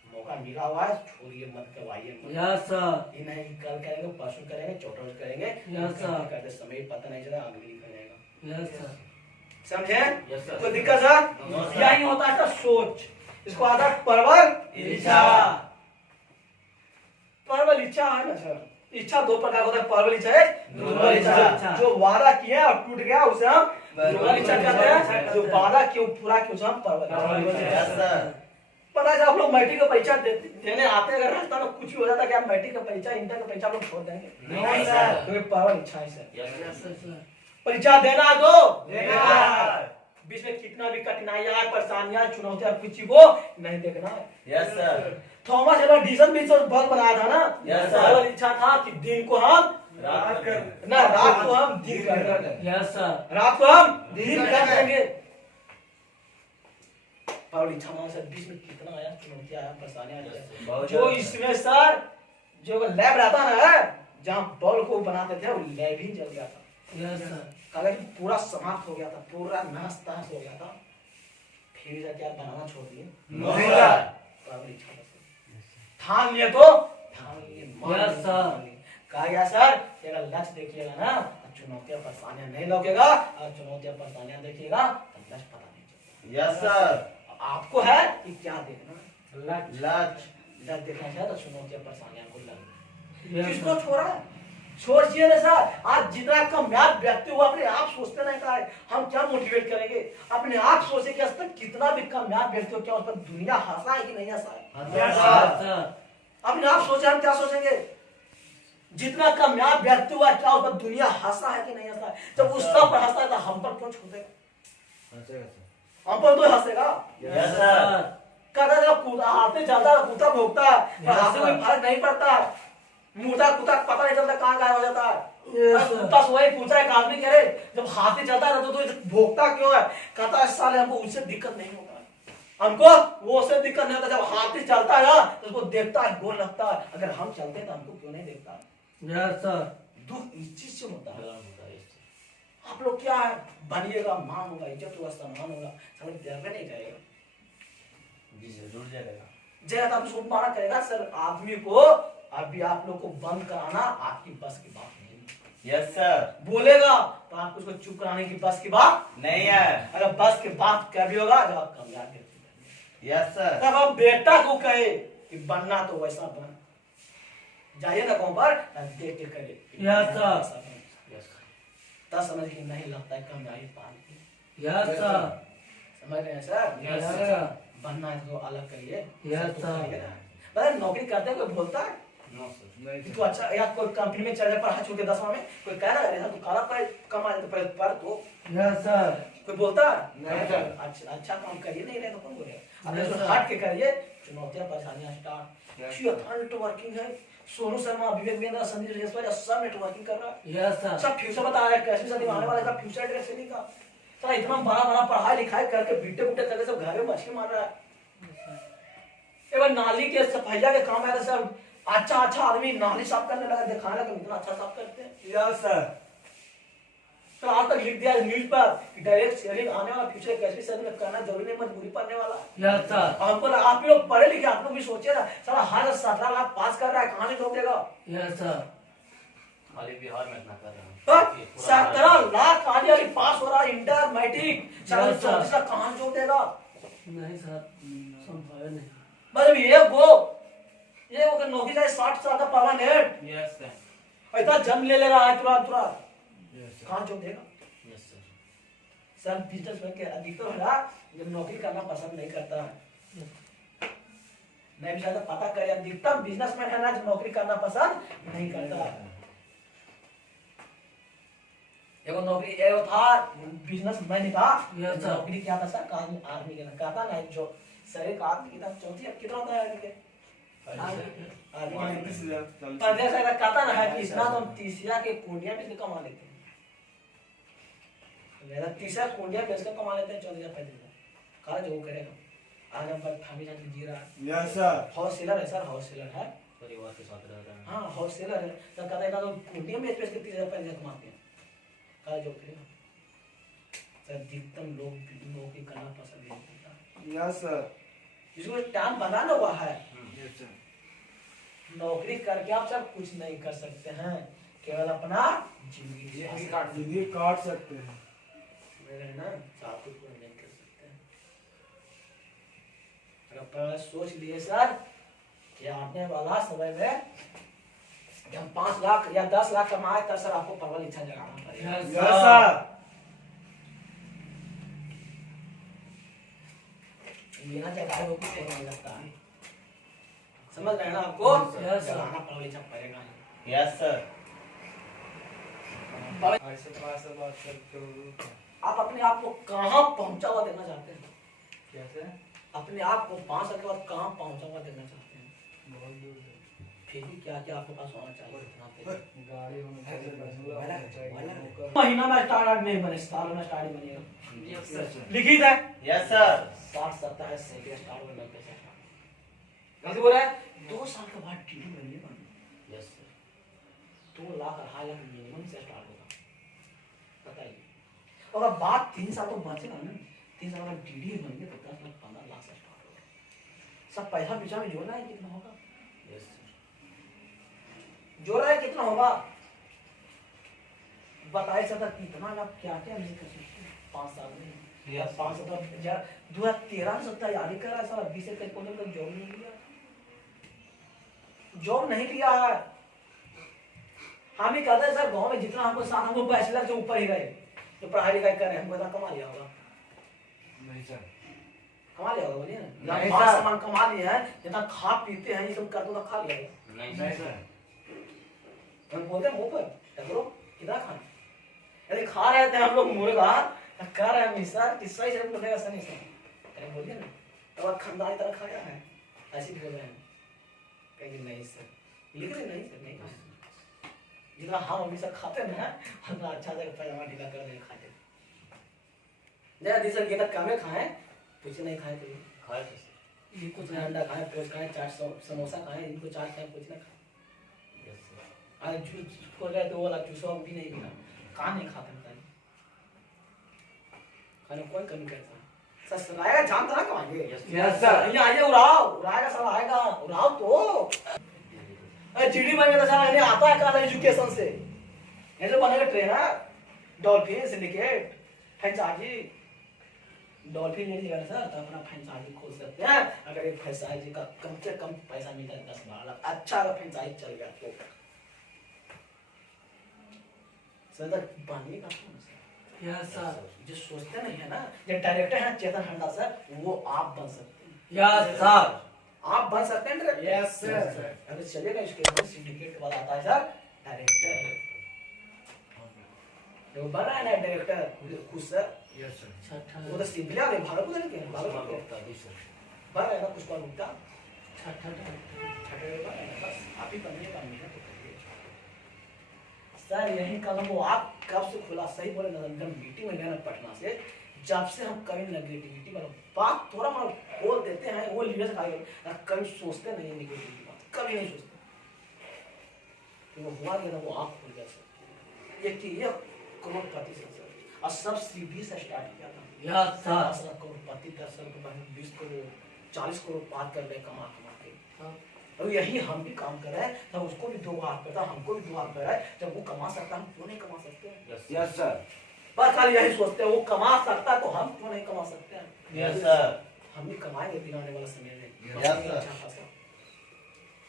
मौका मिला हुआ है, छोड़िए मत, गवाइए मत। Yes sir. ये नहीं कल करेंगे, परसों करेंगे, चौथा रोज करेंगे, Yes, sir. करते समय पता नहीं चला अगली निकल जाएगा। Yes sir. समझे? Yes sir. कोई दिक्कत सर? No, sir. यही होता है सर सोच। इसको आता है परवल इच्छा। परवल इच्छा है ना सर। इच्छा 2 प्रकार होता है, परवल इच्छा है, दुर्बल इच्छा। जो वादा किया और टूट गया उसे हम दुर्बल इच्छा कहते हैं। जो वादा क्यों पूरा क्यों से हम परवल यस इच्छा। सर। पता है आप लोग मैट्रिक का परीक्षा देने आते हैं, अगर रास्ता में कुछ भी हो जाता है कि आप मैट्रिक का परीक्षा, इंटर का परीक्षा आप लोग छोड़ देंगे? नहीं सर। तो ये परवल इच्छा है सर। Yes sir. परीक्षा देना है तो देना। बीच में कितना भी कठिनाइयां, परेशानियां, चुनौतियां, कुछ वो नहीं देखना है। Yes sir. Thomas Alva Edison भी सब बल्ब बनाया था ना, Yes, sir. परवल इच्छा था कि दिन को हम रात कर ना, रात को हम दिन कर देंगे, यस सर। रात को हम दिन कर देंगे। परवल इच्छा मानो सर, बीच में कितना आया, चुनौतियां आया, परेशानियां आया। बहुत जो इसमें सर जो लैब रहता ना, जहाँ बल्ब को बनाते थे वो लैब ही जल गया था। Yes sir. कागज पूरा समाप्त हो गया था, पूरा नाश तहस हो गया था, फिर जाके आप बनाना छोड़ दिए। नहीं सर। तो अब इच्छा बस ठान लिए तो ठान लिए, मान यस लिए, सर। मान लिए। कहा गया सर कि अगर लक्ष्य देखिएगा ना तो चुनौतियां परेशानियां नहीं लौकेगा, और चुनौतियां परेशानियां देखिएगा तो लक्ष्य पता नहीं चलता। Yes sir. आपको है कि क्या देखना, लक्ष्य लक्ष्य देखना चाहिए तो चुनौतियां परेशानियां को लग यस किसको सर। छोड़ा है? सोचिए ना सर, आज जितना कामयाब व्यक्ति हुआ अपने आप सोचते नहीं का है हम क्या मोटिवेट करेंगे, अपने आप सोचे कि आज तक कितना भी कामयाब व्यक्ति हो, क्या उस पर दुनिया हंसा है कि नहीं हंसा है? Yes sir. अपने आप सोचे, हम क्या सोचेंगे? जितना कामयाब व्यक्ति हुआ क्या उस पर दुनिया हंसा है कि नहीं हंसा है? जब उस सब पर हंसा है तो हम पर क्यों छोड़ेगा? हम पर तो हंसेगा। Yes sir. कहता जब कूदा हाथी चलता है कुत्ता भोगता है, पर Yes, हाथी में sir. फर्क नहीं पड़ता है। मुर्दा कुत्ता पता नहीं चलता कहाँ गायब हो जाता है। Yes, और sir. कुत्ता सोए पूछा एक आदमी कह रहे जब हाथी चलता है तो इसे भोगता क्यों है? कहता है साले हमको उससे दिक्कत नहीं होता है, हमको वो उससे दिक्कत नहीं होता। जब हाथी चलता है ना तो उसको देखता है, गोल लगता है, अगर हम चलते हैं तो हमको क्यों नहीं देखता? Yes sir. दुख इस चीज से होता है। आप लोग क्या है, बनिएगा, मान होगा, इज्जत होगा, सम्मान होगा, समझ डरने नहीं जाएगा। जरूर जाएगा। जय आप उसको मारा करेगा सर। आदमी को अभी आप लोग को बंद कराना आपकी बस की बात नहीं। Yes sir. बोलेगा तो आपको उसको चुप कराने की बस की बात नहीं है। अगर बस की बात कभी होगा जब आप कामयाब व्यक्ति यस सर। तब आप बेटा को कहे कि बनना तो वैसा बन, जाइए ना कौन पर देख के करे। Yes sir. तब समझ के नहीं लगता है कामयाबी पाल। Yes sir. समझ रहे हैं सर? Yes sir. बनना है तो अलग करिए। Yes sir. मतलब नौकरी करते हैं कोई बोलता है कि तू अच्छा या कोई कंपनी में चल जाए पढ़ा छोड़ के 10वां में, कोई कह रहा है तू काला पर कमा तो पर तो यस सर। कोई बोलता है नहीं सर। अच्छा काम करिए, नहीं रहे तो कौन बोलेगा? अब Yes, इसको sir. हट के करिए, चुनौतियां परेशानियां स्टार्ट। Yes, नेटवर्किंग है, सोनू शर्मा, विवेक बिंद्रा, संदीप जयसवाल सब नेटवर्किंग कर रहा है। Yes sir. सब फ्यूचर बता रहा है, कैसे शादी आने वाला है, फ्यूचर डायरेक्शन का साला इतना बड़ा बड़ा पढ़ाई लिखाई करके बीटे बुटे करके सब घर में मछली मार रहा है। एक बार नाली के सफाइया के काम आया था सर, अच्छा अच्छा आदमी नाली साफ करने लगा, दिखाने लगा इतना अच्छा साफ करते हैं। Yes sir. तो आज तक लिख दिया न्यूज पर कि डायरेक्ट शेयरिंग आने वाला फ्यूचर कैसे शादी में करना जरूरी नहीं, मजबूरी पड़ने वाला है। Yes sir. हमको आप लोग पढ़े लिखे, आप लोग भी सोचिए ना, साला हर 17 लाख पास कर रहा है, कहाँ से जॉब देगा? Yes sir. खाली बिहार में इतना कर रहे हैं। 17 लाख आने वाली पास हो रहा है, इंटर मैट्रिक, साला Yes, sir. 34 लाख कहाँ से जॉब देगा? नहीं सर, संभव नहीं। मतलब ये वो नौकरी जाए 60 साल का परमानेंट, यस सर। इतना जन्म ले रहा है तुरंत तुरंत, यस सर। कहाँ जॉब देगा? Yes sir. सर बिजनेस में के अधिकतर हो रहा ये नौकरी करना पसंद नहीं करता है। मैं भी ज्यादा पता करे, अधिकतम बिजनेसमैन है ना जो नौकरी करना पसंद नहीं करता है। एगो नौकरी एगो था बिजनेसमैन था, Yes, sir. नौकरी क्या था सर? आर्मी के कहता ना जो सर का आदमी कितना चौथी अब कितना होता है आर्मी के? आर्मी 35,000 पंद्रह से अगर कहता ना है कि इतना तो हम तीसरा के कुंडिया बेच के कमा लेते हैं, मेरा तीसरा कुंडिया बेच के कमा लेते हैं 14,000-35,000। कहा जो वो करेगा आज हम पर थामी जाके जी रहा है। Yes sir. हाउस सेलर है सर, हाउस सेलर है। परिवार के साथ रह रहे हैं। हाँ हाउस सेलर है, तो कहता है ना तो कुंडिया बेच बेच के 30,000-35,000 कमाते हैं। कहा जो करेगा सर, अधिकतम लोग नौकरी करना पसंद नहीं करता। Yes sir. जिसको टाइम बनाना हुआ है, यस सर। नौकरी करके आप सब कुछ नहीं कर सकते हैं, केवल अपना जिंदगी जिंदगी काट सकते हैं। मेरे ना साथ कुछ नहीं कर सकते हैं। अगर पहले सोच लिए सर कि आने वाला समय में जब हम 5 लाख या 10 लाख कमाए तब सर आपको परवल इच्छा जगाना पड़ेगा। Yes yes sir. बिना जगाए वो कुछ नहीं लगता है, समझ रहे हैं ना? आपको Yes, sir. जगाना परवल इच्छा पड़ेगा। Yes sir. ऐसे पास बात कर आप अपने आप को कहाँ पहुंचा हुआ देखना चाहते हैं? कैसे? अपने आप को 5 साल के बाद कहाँ पहुंचा हुआ देखना चाहते हैं? बहुत दूर से। फिर भी क्या क्या आपके पास होना चाहिए इतना पे? गाड़ी होना चाहिए। महीना में स्टार्ट नहीं बने, साल में स्टार्ट ही बनेगा। Yes sir. लिखित है यस सर। 60-70 से स्टार्ट में लगते हैं। कैसे बोल रहा है? 2 साल के बाद टीडी बनिए बन। Yes sir. 2 lakh 2.5 lakh minimum से स्टार्ट होगा। और अब बात 3 साल तो बचेगा ना, 3 साल का डीडी बन गया तो 10 लाख 15 लाख से स्टार्ट होगा। सब पैसा पीछा में जोड़ना है कितना होगा, यस सर। जोड़ा है कितना होगा बताइए सर, कितना आप क्या क्या नहीं कर सकते 5 साल में। 5 साल 2013 से तैयारी कर रहा है साला, 20 से कहीं जॉब नहीं लिया, जॉब नहीं लिया है। हम ही कहते हैं सर गांव में जितना हमको साथ हमको बैचलर से ऊपर ही गए तो पढ़ाई लिखाई कर रहे हैं, हमको इतना कमा लिया होगा, नहीं सर। कमा लिया होगा बोलिए ना, नहीं जब सर। सामान कमा लिए हैं, जितना खा पीते हैं ये सब करते तो खा लिया होगा। नहीं सर। हम बोलते हैं ऊपर करो कितना खाना, यदि खा रहे थे हम लोग मुर्गा खा रहे हैं मिसा किस्सा ही से बोलेगा सर नहीं सर, अरे बोलिए ना तब खानदानी तरह खाया है, ऐसे बोल रहे हैं कहेंगे नहीं सर, लिख रहे नहीं सर नहीं खाए, जितना हम हमेशा खाते ना उतना अच्छा से पैजामा ढीला कर देंगे खाते। जरा दी सर कितना कमे खाए कुछ नहीं खाए तो खाए थे सर। ये कुछ नहीं, अंडा खाए पोच खाए चाट समोसा खाए, इनको चाट खाए कुछ ना खाए। Yes sir. आज जूस खोल रहे तो वाला जूस भी नहीं मिला, कहाँ नहीं खाते बताइए, खाने कोई कमी करता है सर आएगा जान तरह कमाएंगे। Yes sir. यहाँ आइए उड़ाओ, उड़ाएगा सब आएगा, उड़ाओ तो जीडी बनेगा तो सारा इन्हें आता है कहाँ एजुकेशन से, ऐसे बनेगा trainer Dolphin syndicate franchise, Dolphin ले लीजिएगा सर तो अपना फ्रेंचाइजी खोल सकते हैं, अगर एक फ्रेंचाइजी का कम से कम पैसा मिलता है 10-12 लाख, अच्छा अगर फ्रेंचाइजी चल गया तो सर बनेगा कौन सर, यस सर। जो सोचते नहीं है ना, जो डायरेक्टर है चेतन हंडा सर वो आप बन सकते हैं, यस सर। आप बन सकते हैं डायरेक्टर। Yes, sir. अगर चलेगा इसके बाद सिंडिकेट के बाद आता है सर डायरेक्टर, जो बन रहा है ना डायरेक्टर खुद सर, यस सर। छठा वो तो सिंपल आ गए भागलपुर के भागलपुर के जी सर। बन रहा है ना पुष्पा गुप्ता, छठा छठे बन रहा है ना, बस आप ही बनने का मेहनत तो करिए सर। यही कदम वो आप कब से खुला सही बोले ना, मीटिंग में गए ना पटना से, जब से हम कभी नेगेटिविटी वाला बात थोड़ा मतलब बोल देते हैं वो लीडर से खाएगा, कभी सोचते नहीं है नेगेटिविटी बात, कभी नहीं सोचते, तो वो हुआ गया ना वो आँख खुल गया सर, ये करोड़पति से सर, और सब सीढ़ी से स्टार्ट किया था, यस सर। 10 लाख करोड़पति 10 साल के बाद 20 करोड़ 40 करोड़ पार कर गए कमा कमा के। अब यही हम भी काम कर रहे हैं, तब उसको भी 2 हाथ पे था, हमको भी 2 हाथ पे है, जब वो कमा सकता हम क्यों नहीं कमा सकते हैं, यस सर। बस खाली यही सोचते हैं वो कमा सकता है तो हम क्यों नहीं कमा सकते हैं, यस सर। हम भी कमाएंगे दिन आने वाला समय में, Yes, sir. अच्छा खासा।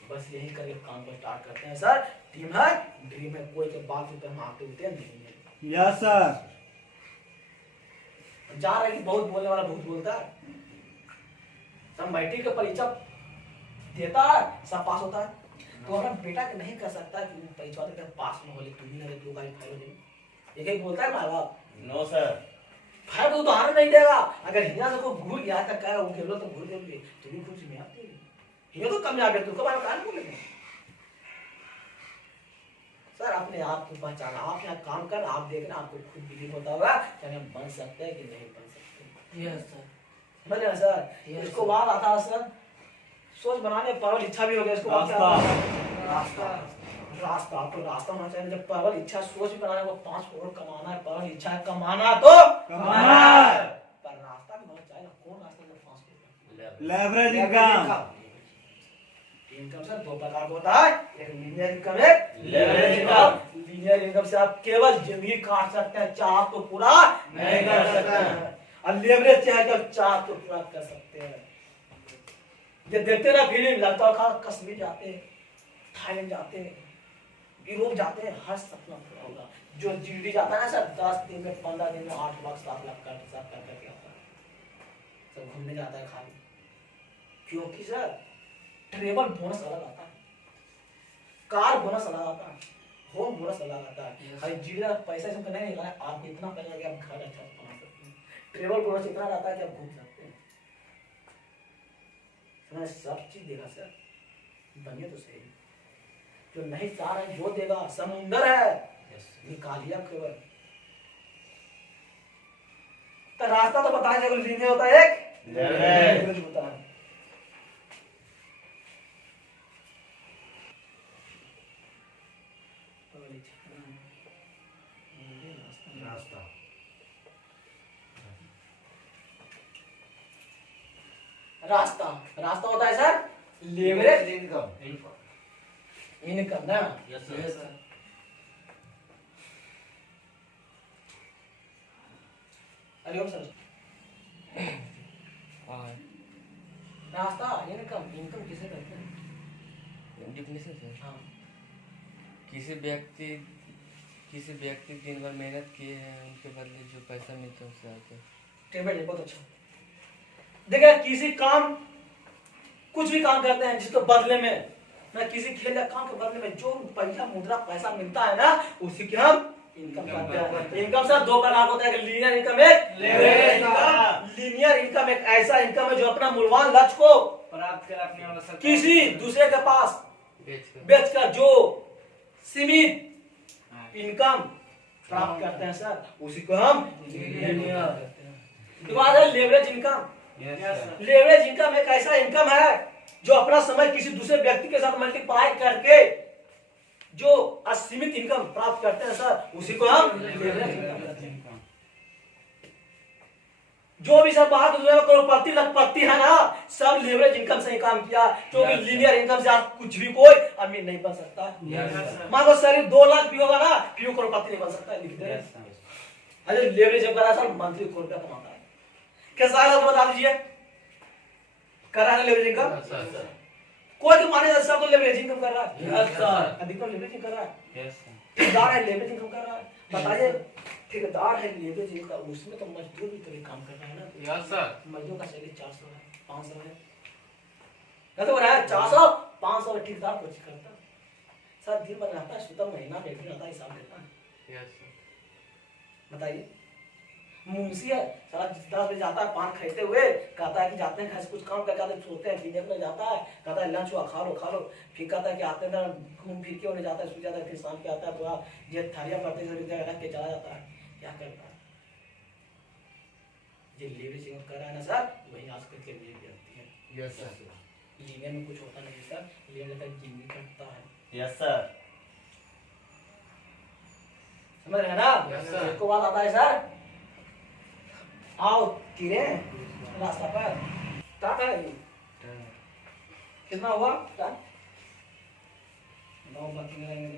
बस यही करके काम को स्टार्ट करते हैं सर, टीम है ड्रीम है, कोई के बात पे हम आते उठते नहीं है। Yes sir. जा रहे कि बहुत बोलने वाला बहुत बोलता है, सब मैट्रिक का परीक्षा देता है सब पास होता है, तो अपना बेटा के नहीं कर सकता कि परीक्षा देते पास न हो ले, तुम ही ना दे 2 गाड़ी फाइल दे, एक ही बोलता है माँ बाप नो सर। फाइल तो उदाहरण नहीं देगा, अगर हिया से कोई भूल गया तो कह उनके लोग तो भूल देंगे, तुम ही खुद में आते ये तो कम आ गया, तुमको बारे में कहां बोलेंगे सर, अपने आप को पहचाना, आप यहाँ काम कर, आप देख रहे आपको खुद बिलीव होता होगा कि हम बन सकते हैं कि नहीं बन सकते। Yes sir. समझ रहे हैं सर, Yes, इसको बाद आता है सर सोच बनाने, परवल इच्छा भी हो गया, इसको बाद क्या आता है? रास्ता तो रास्ता होना चाहिए, जब परवल इच्छा सोच बनाने को 5 करोड़ कमाना है, परवल इच्छा है कमाना तो कमाना है। पर रास्ता भी होना चाहिए ना, कौन रास्ता में 5 crore leverage income. Income sir 2 प्रकार का होता है, एक लीनियर इनकम है Leverage income। लीनियर इनकम से आप केवल जिंदगी काट सकते हैं, चाह तो पूरा नहीं कर सकते हैं। और लेवरेज चाहे तो चाह तो पूरा कर सकते हैं। ये देखते ना फिल्म लगता है कश्मीर जाते हैं, थाईलैंड जाते हैं, यूरोप जाते हैं, हर सपना पूरा होगा। जो जीडी जाता है ना सर 10 दिन में 15 दिन में 8 लाख 7 लाख का हिसाब कर करके आता है, सब घूमने जाता है खाली, क्योंकि सर ट्रेवल बोनस अलग आता है, कार बोनस अलग आता है, होम बोनस अलग आता है। खाली जीडी का पैसा इसमें नहीं निकला है, आपको इतना पैसा कि आप घर अच्छा बना सकते हैं, ट्रेवल बोनस इतना आता है कि आप घूम सकते हैं। समझ सब चीज देगा सर, बनिए तो सही, जो नहीं चाह रहे जो देगा, समुंदर है निकालिए केवल। तो रास्ता तो बताया जाएगा, लीनियर होता है एक लेवरेज होता है। रास्ता। रास्ता रास्ता होता है सर लेवरेज इनकम इनकम ना। Yes yes sir sir. Hariom sir. रास्ता इनकम इनकम किसे कहते हैं? डिफिनेशन सर, हाँ किसी व्यक्ति दिन भर मेहनत किए हैं उनके बदले जो पैसा मिलता है उससे आते हैं। टेबल है बहुत अच्छा। देखिए किसी काम कुछ भी काम करते हैं जिसके बदले में ना किसी खेल या काम के बदले में जो रुपया मुद्रा पैसा मिलता है ना उसी की हम इनकम कहते हैं। इनकम सर दो प्रकार होता है, लीनियर इनकम एक लेवरेज इनकम। लीनियर इनकम एक ऐसा इनकम है जो अपना मूल्यवान लक्ष्य को प्राप्त कर अपने आवश्यकता किसी दूसरे के पास बेचकर बेचकर जो सीमित इनकम प्राप्त करते हैं सर उसी को हम लीनियर कहते हैं। इसके बाद है leverage income. Yes sir. Leverage income एक ऐसा इनकम है जो अपना समय किसी दूसरे व्यक्ति के साथ मल्टीप्लाई करके जो असीमित इनकम प्राप्त करते हैं सर उसी को हम लेवरेज इनकम कहते हैं। जो भी सब बाहर दुनिया में करोड़पति लखपति है ना सब लेवरेज इनकम से ही काम किया, क्योंकि लीनियर इनकम से आप कुछ भी कोई अमीर नहीं बन सकता। मान लो शरीर 2 लाख भी होगा ना फिर वो करोड़पति नहीं बन सकता, लिख दे। अरे लेवरेज इनकम करा सर मंथली करोड़ रुपया कमाता है। कैसा है तो बता दीजिए, कर रहा है लेवरेज इनकम? सर कोई तो माने सब तो लेवरेज इनकम कर रहा है। Yes sir. अधिकतर लेवरेज कर रहा है। Yes sir. ठेकेदार है लेवरेज इनकम कर रहा है। बताइए ठेकेदार है लेवरेज इनकम, उसमें तो मजदूर भी तो काम कर रहा है ना। यस सर मजदूर का सैलरी 400 है 500 है ना, तो रहा है 400 500 ठेकेदार कुछ करता सर दिन भर रहता है सुबह महीना बैठ रहता है हिसाब देता है। यस सर बताइए मुंशी है सारा 10 बजे जाता है पान खाते हुए कहता है कि जाते हैं घर से कुछ काम करके आते सोते हैं पीने में जाता है, कहता है लंच हुआ खा लो फिर कहता है कि आते हैं घूम फिर के उन्हें जाता है सो जाता है फिर शाम के आता है थोड़ा ये थालियां पड़ते हैं जगह रख के चला जाता है। क्या करता है ये लेवरेज इनकम कर रहा है ना सर वही आजकल के लिए व्यक्ति है। यस सर लीनियर में कुछ होता नहीं सर, लीनियर तक जिंदगी कटता है। यस सर समझ रहे हैं ना? Yes, sir. एक को बात आता है सर आओ तीरे रास्ता पर स्टार्ट है कितना हुआ स्टार्ट 9 बाकी रहेंगे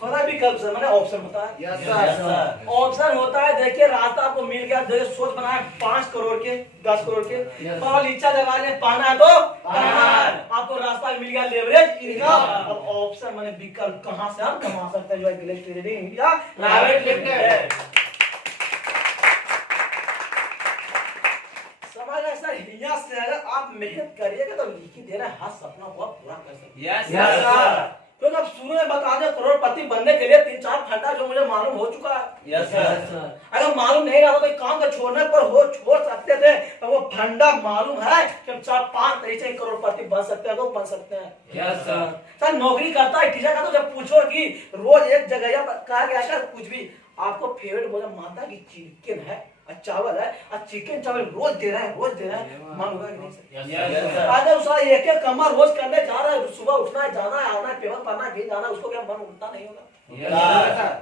होता है विकल्प सर मैंने ऑप्शन होता है। Yes yes sir sir option होता है देखिए रास्ता आपको मिल गया, देखिए सोच बनाए 5 करोड़ के 10 करोड़ के Yes. और इच्छा जगा ले पाना है तो पाना है। आपको रास्ता मिल गया लेवरेज इनकम। अब ऑप्शन माने विकल्प कहां से हम कमा सकते हैं जो है glace trading India private limited. समझ रहे सर यहाँ से अगर आप मेहनत करिएगा तो लिखी दे रहे हाथ सपना हुआ पूरा कर सकते हैं। Yes Yes, sir. क्योंकि अब शुरू में बता दें करोड़पति बनने के लिए 3-4 फंडा जो मुझे मालूम हो चुका है। यस सर अगर मालूम नहीं रहा तो काम का छोड़ने पर हो छोड़ सकते थे तो वो फंडा मालूम है कि हम 4-5 तरीके से करोड़पति बन सकते हैं तो बन सकते हैं। Yes sir. सर नौकरी करता है टीचर का तो जब पूछो कि रोज एक जगह कहा गया है कुछ भी आपको फेवरेट भोजन मानता है कि चिकन है और चावल है और चिकन चावल रोज दे रहा है मन होगा कि नहीं सर? यस सर अगर उसका एक कमा रोज करने जा रहा है सुबह उठना है जाना है आना है पेपर पढ़ना है कहीं जाना है उसको क्या मन उठता नहीं होगा?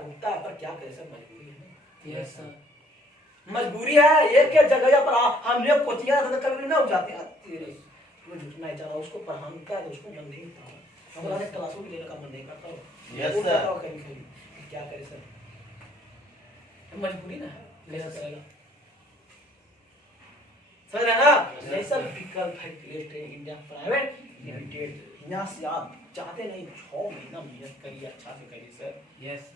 उठता है पर क्या करे सर मजबूरी है। Yes sir. मजबूरी है एक जगह पर हमने कोचिंग तो कभी ना उठ जाते हैं तेरे रोज उठना है जाना उसको पढ़ाना है तो उसको मन नहीं होता हम लोग क्लासों में लेने का मन नहीं करता हो। यस उठ सर जाता हो कहीं कहीं क्या करे सर मजबूरी ना है कैसे करेगा समझ रहे ना? नहीं सर विकल्प है glace trading India private limited. यहाँ से आप चाहते नहीं 6 महीना मेहनत करिए अच्छा से करिए सर यस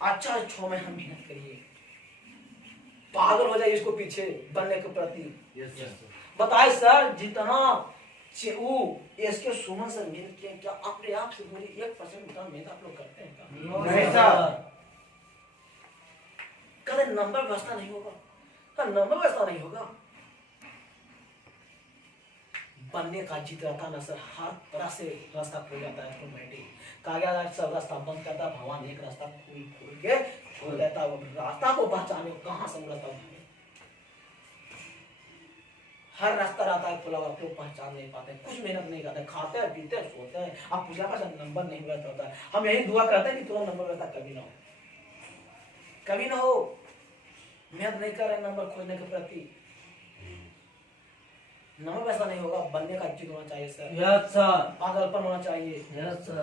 अच्छा 6 महीना मेहनत करिए पागल हो जाइए इसको पीछे बनने के प्रति। यस सर बताए सर जितना इसके सुमन सर मेहनत किया क्या अपने आप से बोली 1% उतना मेहनत आप लोग करते हैं क्या? नहीं सर। कभी नंबर व्यवस्था नहीं होगा का नंबर व्यवस्था नहीं होगा बनने का जीत रहता ना सर हर तरह से रास्ता खुल जाता है ऑटोमेटिक कहा गया सब रास्ता बंद करता भगवान एक रास्ता खोल के छोड़ देता है रास्ता को पहचाने कहाँ से रास्ता उठाने हर रास्ता रहता है खुला आप लोग पहचान नहीं पाते कुछ मेहनत नहीं करते खाते हैं पीते हैं सोते हैं आप पूछा का नंबर नहीं रहता होता है हम यही दुआ करते हैं कि तुम्हारा नंबर रहता कभी ना हो कभी ना हो मेहनत नहीं कर रहे नंबर खोजने के प्रति नाम वैसा नहीं होगा, बनने का इच्छुक होना चाहिए सर, यस सर, पागलपन होना चाहिए। यस सर,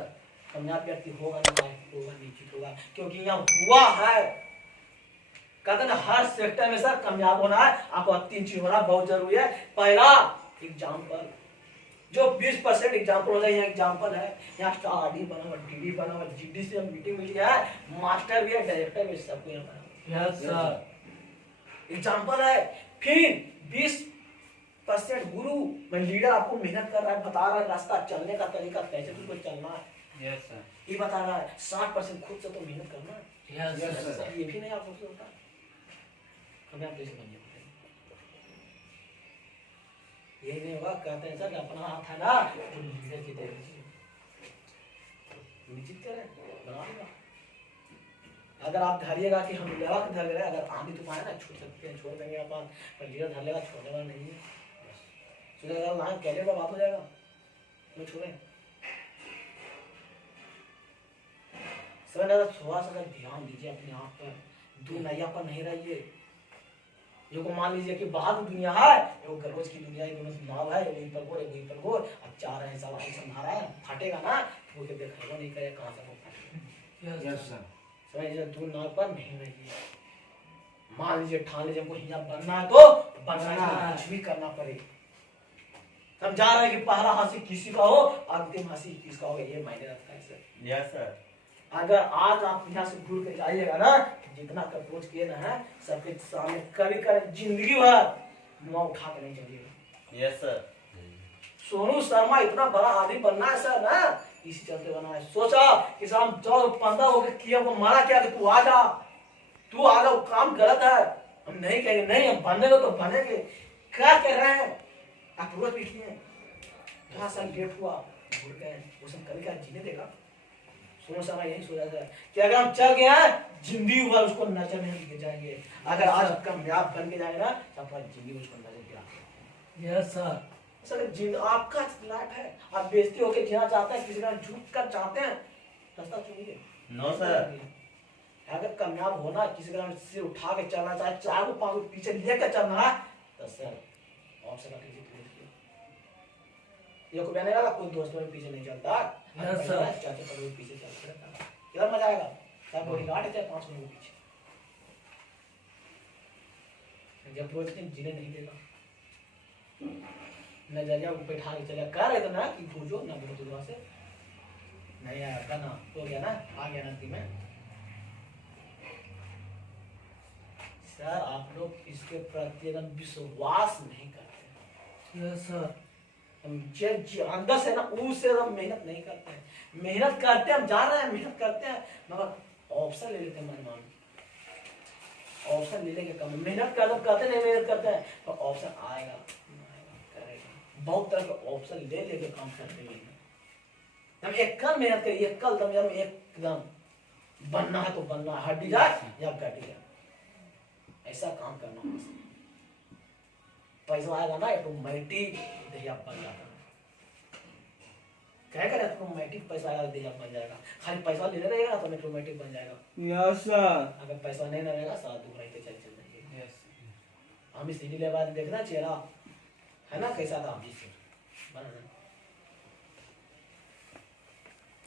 कामयाब व्यक्ति होगा निश्चित होगा, क्योंकि यहाँ हुआ है। कहते ना हर सेक्टर में सर कामयाब होना है, आपको 3 चीज होना बहुत जरूरी है। पहला एग्जाम्पल, जो 20% एग्जाम्पल होता है, यहाँ एग्जाम्पल है। यहाँ स्टार आरडी बना हुआ, डीडी बना हुआ, जीडी से मीटिंग मिली है, मास्टर भी है, डायरेक्टर भी, सबको यहाँ बना। यस सर, एग्जाम्पल है। फिर 20% गुरु, मैं लीडर आपको मेहनत कर रहा है, बता रहा है रास्ता चलने का तरीका, कैसे तुमको चलना है, यस सर, ये बता रहा है। 60% खुद से तो मेहनत करना है। यस सर, ये भी नहीं आप लोग होता, हमें आप कैसे बनिए, ये नहीं होगा। कहते हैं सर अपना हाथ है ना, जो लीडर की दे दीजिए, निश्चित करें बना देगा। अगर आप धरिएगा कि हम लेवा के धर ले रहे हैं, अगर आंधी तूफान है ना छोड़ सकते हैं, छोड़ देंगे अपन, पर लीडर धर लेगा, छोड़ने वाला नहीं है। सोचेगा लाइन कैरियर का बात हो जाएगा, वो छोड़ें। सर थोड़ा सा ध्यान दीजिए अपने आप पर, दुनिया पर नहीं रहिए। ये को मान लीजिए कि बाहर की दुनिया है, वो गरोज की दुनिया, ये दोनों नाव है, वहीं पर गोर, वहीं पर गोर, अब 4 हैं सब आगे संभारा है, फटेगा ना वो के देखा नहीं करे कहां से वो फटेगा। यस सर, समझिए दूर नाव पर नहीं रहिए। मान लीजिए ठान लीजिए हमको यहाँ बनना है तो बनना है, कुछ भी करना पड़े। समझा रहे हैं कि पहला हासिल किसी का हो, अंतिम हासिल किसका हो, ये मायने रखता है सर। Yes sir. अगर आज आप यहाँ से घूर के जाइएगा ना, जितना अप्रोच किए ना है सबके सामने कभी कभी जिंदगी भर मुँह उठा के नहीं चलिएगा। Yes sir. सोनू शर्मा इतना बड़ा आदमी बनना है सर ना, इसी चलते बना है। सोचा कि हम 14-15 होकर किया को मारा क्या कि तू आ जा, तू आ जा, वो काम गलत है, हम नहीं कहेंगे, नहीं हम बनेंगे तो बनेंगे। क्या कर रहे हैं अप्रोच भी किए, 2 साल लेट हुआ, भूल गए, वो सब कभी क्या जीने देगा। सोनू शर्मा यही सोचा था कि अगर हम चल गए हैं जिंदगी भर उसको नजर नहीं लेके जाएंगे, अगर आज कामयाब बन के जाएंगे ना तो अपना जिंदगी उसको नजर गिरा। यस सर, सर आपका लाइफ है, आप बेइज्जती होकर जीना चाहते हैं, किसी का झूठ कर चाहते हैं, रास्ता चुनिए। No sir. अगर कामयाब होना, किसी का सिर उठा के चलना चाहे, 4 5 पीछे लेकर चलना है तो सर ऑप्शन का किसी ये को कहने लगा कोई दोस्तों में पीछे नहीं चलता, यस सर, चाचा पर पीछे चलता रहता, किधर मजा आएगा। सब बॉडीगार्ड है 5 मिनट पीछे, जब प्रोजेक्ट जीने नहीं देगा, नजरिया को बैठा के चला कर रहे थे ना कि खोजो ना बोलो दूसरा से नहीं आया था ना, तो गया ना, आ गया नदी में। सर आप लोग इसके प्रति एकदम विश्वास नहीं करते। यस सर, हम अंदर से ना उससे हम मेहनत नहीं करते हैं, मेहनत करते हैं, हम जा रहे हैं मेहनत करते हैं, मगर ऑप्शन ले लेते हैं मनमान, ऑप्शन ले लेके कम मेहनत करते नहीं, मेहनत करते हैं तो ऑप्शन आएगा करेगा। बहुत तरह के ऑप्शन ले लेके काम करते हैं। हम एकल मेहनत करिए, एकल दम एकदम बनना है तो बनना है, हड्डी जाए या गड्डी जाए, ऐसा काम करना है। पैसा आएगा ना ऑटोमेटिक दहिया बन जाता है। क्या करे ऑटोमेटिक पैसा आएगा दहिया बन जाएगा, खाली पैसा लेने रहेगा तो ऑटोमेटिक बन जाएगा। Yes sir. अगर पैसा नहीं रहेगा साथ दूर रहते चल जाएंगे। यस, हम इस सीढ़ी लेवा देखना चेहरा है ना कैसा था,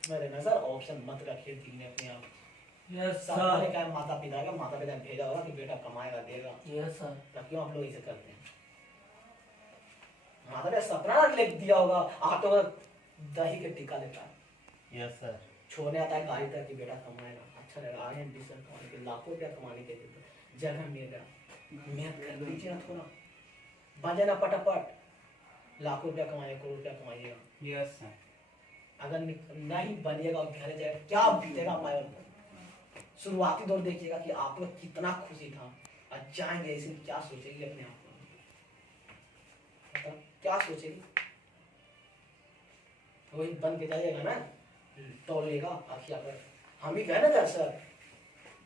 मेरे नजर ऑप्शन मत रखिए दिल में अपने आप। यस सामने सर, का माता पिता ने भेजा होगा कि बेटा कमाएगा देगा, यस सर, तब क्यों आप लोग इसे करते हैं। माता ने सपना लिख दिया होगा, आप तो दही के टिक्का लेता है, यस सर। छोड़ने आता है गाड़ी तक कि बेटा कमाएगा, अच्छा रहेगा, आगे एम्बिशन कमाने के लाखों रुपया कमाने के लिए जगह मिलेगा, मेहनत कर दीजिए ना थोड़ा, बन ना पटापट, लाखों रुपया कमाइए, करोड़ रुपया कमाइएगा। Yes sir. अगर नहीं बनिएगा और घर जाएगा क्या बीतेगा माया पर। शुरुआती दौर देखिएगा कि आप लोग कितना खुशी था, और जाएंगे इसमें क्या सोचेगी अपने आप को, मतलब क्या सोचेगी, वही बन के जाइएगा ना, तोलेगा आखिया पर। हम भी गए ना घर सर,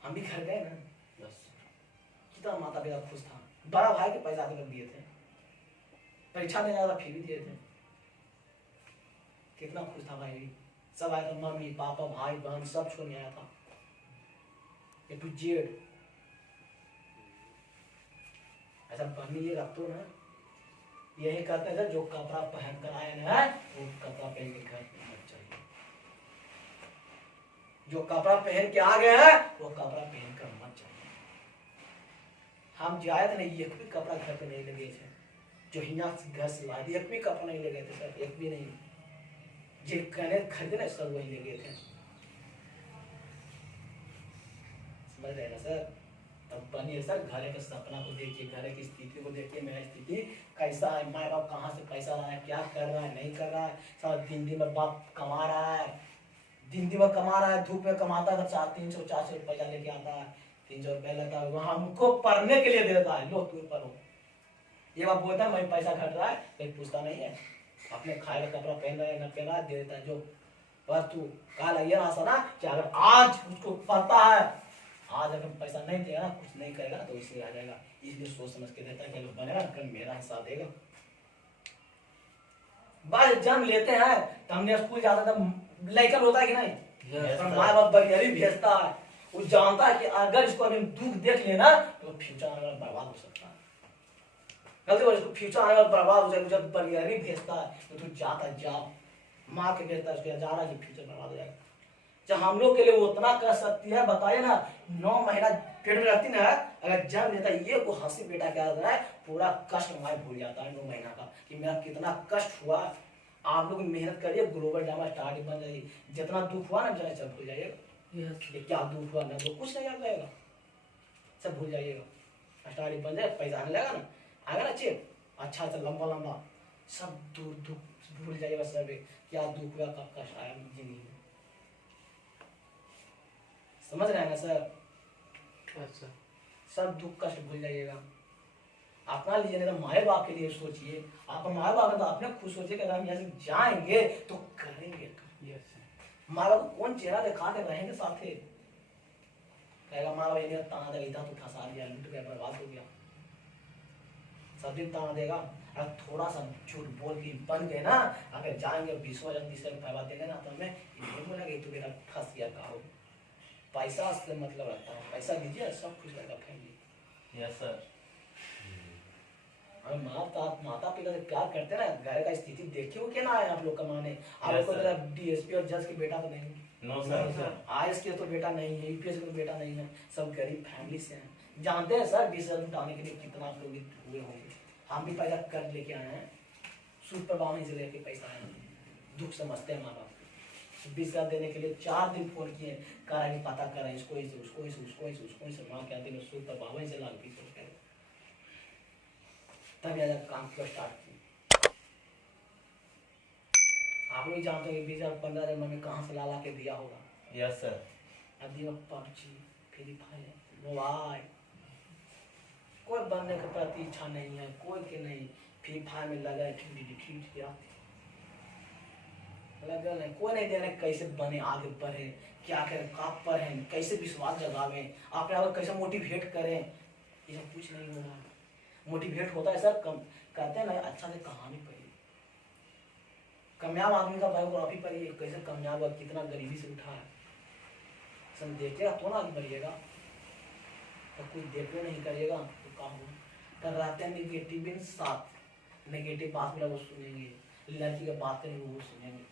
हम भी घर गए ना, बस कितना माता पिता खुश था, बड़ा भाई के पैसा भी दिए थे, परीक्षा देने वाला फिर भी दिए थे, कितना खुश था भाई भी, सब आया था, मम्मी पापा भाई बहन सब छोड़ने आया था, ए टू जेड। ऐसा बनिएगा तो ना, यही कहते हैं जो कपड़ा पहन कर आए ना वो कपड़ा पहन के घर मत चाहिए। जो कपड़ा पहन के आ गए हैं वो कपड़ा पहन कर मत चाहिए। हम जाए थे नहीं, एक भी कपड़ा घर पे नहीं लगे थे, जो हिना घर से लाए एक भी कपड़ा नहीं लगे थे सर, एक भी नहीं। जो कहने खरीदे ना सब वही लगे थे, समझ रहे ना सर। तब बनिए सर, घर के सपना को देखिए, घर की स्थिति को देखिए, मेरा स्थिति कैसा है, माँ बाप कहाँ से पैसा ला रहा है, क्या कर रहा है, नहीं कर रहा है। सब दिन दिन में बाप कमा रहा है, दिन दिन में कमा रहा है, धूप में कमाता है, 300-400 रुपया लेके आता है, 300 रुपया लेता है, वहाँ हमको पढ़ने के लिए देता है, लो तू पढ़ो। ये बात बोलता है मैं पैसा घट रहा है, कोई पूछता नहीं है, अपने खाए का कपड़ा पहन रहा है न पहन रहा है दे देता है जो। पर तू कल ये ना सुना कि अगर आज उसको पता है, आज अगर पैसा नहीं देगा ना, कुछ नहीं करेगा तो इसलिए आ जाएगा, इसलिए सोच समझ के देता है कि बनेगा कल मेरा हिस्सा देगा। बाद जन्म लेते हैं तो हमने स्कूल जाता था, लड़का होता है कि नहीं, पर माँ बाप बरियारी भेजता है, वो जानता है कि अगर इसको अभी दुख देख लेना तो फ्यूचर आने वाला बर्बाद हो सकता है। गलती हो इसको फ्यूचर आने वाला बर्बाद हो जाएगा, जब बरियारी भेजता है तो तू जाता जाओ, माँ के भेजता है उसके जा रहा है कि फ्यूचर बर्बाद हो जाएगा। जब हम लोग के लिए वो उतना कर सकती है, बताइए ना, 9 महीना पेट में रहती ना, अगर जन्म लेता है ये को हंसी बेटा क्या होता है, पूरा कष्ट हमारे भूल जाता है 9 महीना का कि मेरा कितना कष्ट हुआ। आप लोग मेहनत करिए, ग्लोबल ड्रामा स्टार्ट बन जाएगी, जितना दुख हुआ ना बेचारा सब भूल जाइएगा, ये क्या दुख हुआ ना तो कुछ नहीं याद रहेगा, सब भूल जाइएगा। स्टार्ट बन जाए, पैसा आने लगा ना, आएगा ना चेक अच्छा सा लंबा लंबा, सब दुख भूल जाइएगा, सब क्या दुख हुआ, कब कष्ट आया जिंदगी में, समझ रहे हैं ना सर। अच्छा, सब दुख कष्ट भूल जाइएगा, अपना लीजिए नहीं तो माए बाप के लिए सोचिए। आप माए बाप तो अपने खुद सोचिए कि हम यहाँ से जाएंगे तो करेंगे। माँ बाप को कौन चेहरा दिखा के रहेंगे साथे, कहेगा माँ बाप ये ताना देगा तो फंसा दिया, लूट गया, बर्बाद हो गया, सब दिन ताना देगा। अगर थोड़ा सा झूठ बोल के बन गए ना, अगर जाएंगे 20,000 पैसा देंगे ना तो हमें ये बोलेगा तो मेरा फंस गया कहो। पैसा से मतलब रहता है, पैसा दीजिए सब कुछ रहेगा फैमिली। Yes sir. हम माता पिता से प्यार करते हैं ना, घर का स्थिति देखिए वो क्या ना आए आप लोग कमाने। आप लोग को डीएसपी और जज के बेटा तो नहीं, नो सर। आईएएस के तो बेटा नहीं है, यूपीएससी का बेटा नहीं है, सब गरीब फैमिली से हैं। जानते हैं सर 20,000 जुटाने के लिए कितना आप लोग हुए होंगे, हम भी पैसा कर लेके आए हैं, सूद पर बावनी से लेके पैसा आए हैं, दुख समझते हैं माँ बाप। 20,000 देने के लिए 4 दिन फोन किए, कह रहा है पता कर रहे हैं इसको इसे उसको इसे उसको इसे उसको इसे, माँ क्या दिन सूद पर 52 से लाख 20 रुपये, तब यार काम को स्टार्ट किया। आप लोग जानते हो 20,000-15,000 मम्मी कहाँ से ला के दिया होगा। Yes sir. अभी वो पबजी, फ्री फायर, मोबाइल, कोई बनने के प्रति इच्छा नहीं है, कोई के नहीं, फ्री फायर में लगा लगा नहीं, कोई नहीं दे रहे कैसे बने, आगे बढ़े, क्या करें, कहाँ पर हैं, कैसे विश्वास जगावे, अपने आप को कैसे मोटिवेट करें, ये सब कुछ नहीं हो रहा। मोटिवेट होता है सर, कम कहते हैं ना अच्छा से कहानी पढ़िए, कामयाब आदमी का बायोग्राफी पढ़िए, कैसे कामयाब हुआ, कितना गरीबी से उठा है, सब देखिएगा तो ना आगे बढ़िएगा, तो कुछ देखने नहीं करिएगा तो काम हो। पर रहते हैं नेगेटिव साथ, नेगेटिव बात मेरा वो सुनेंगे, लड़की का बात करेंगे वो सुनेंगे,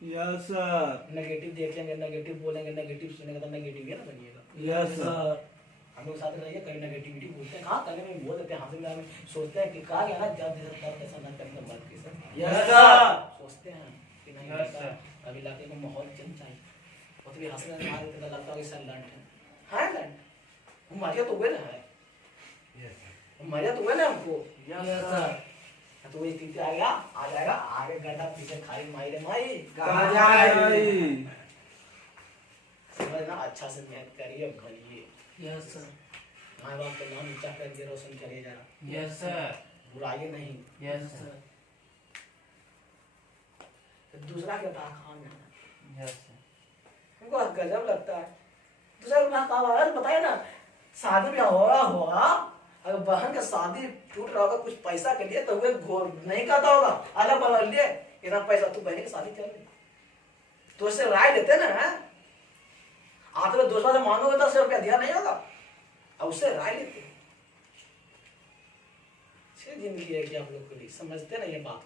यस सर। नेगेटिव देखेंगे, नेगेटिव बोलेंगे, नेगेटिव सुनेंगे तो नेगेटिव ही ना बनिएगा। Yes sir. हम लोग साथ रहिए, कहीं नेगेटिविटी बोलते हैं, कहाँ करने में बोल देते हैं, हमसे में सोचते हैं कि कहा गया ना जब तब ऐसा ना करेंगे मत के सर। Yes sir. सोचते हैं कि नहीं यस सर। अभी इलाके में माहौल चेंज चाहिए, और भी हंसने मार देते लगता है कि सर लंट है, हाँ लंट, मजा तो हुए ना है, मजा तो हुए ना हमको। Yes sir. तो वो एक आ जाएगा आगे गड्ढा पीछे खाई माई रे माई कहाँ जाए? समझना, अच्छा से मेहनत करिए, बनिए। Yes sir. माँ बाप का नाम ऊंचा करके रोशन करिए जरा, यस सर। बुराइए नहीं। Yes sir. दूसरा के पास खान जाना यस सर। हमको गजब लगता है, दूसरा के पास कहा यार बताइए ना, शादी ब्याह होगा अगर बहन का शादी टूट रहा होगा कुछ पैसा के लिए तो वे घोर नहीं करता होगा, अलग बदल लिए इतना पैसा तू बहन की शादी कर ले, तो इससे राय देते ना, आप तो दूसरा से मांगोगे 10 रुपया दिया नहीं होगा, अब उससे राय लेते कैसे जिंदगी है कि आप लोग कभी समझते नहीं है बात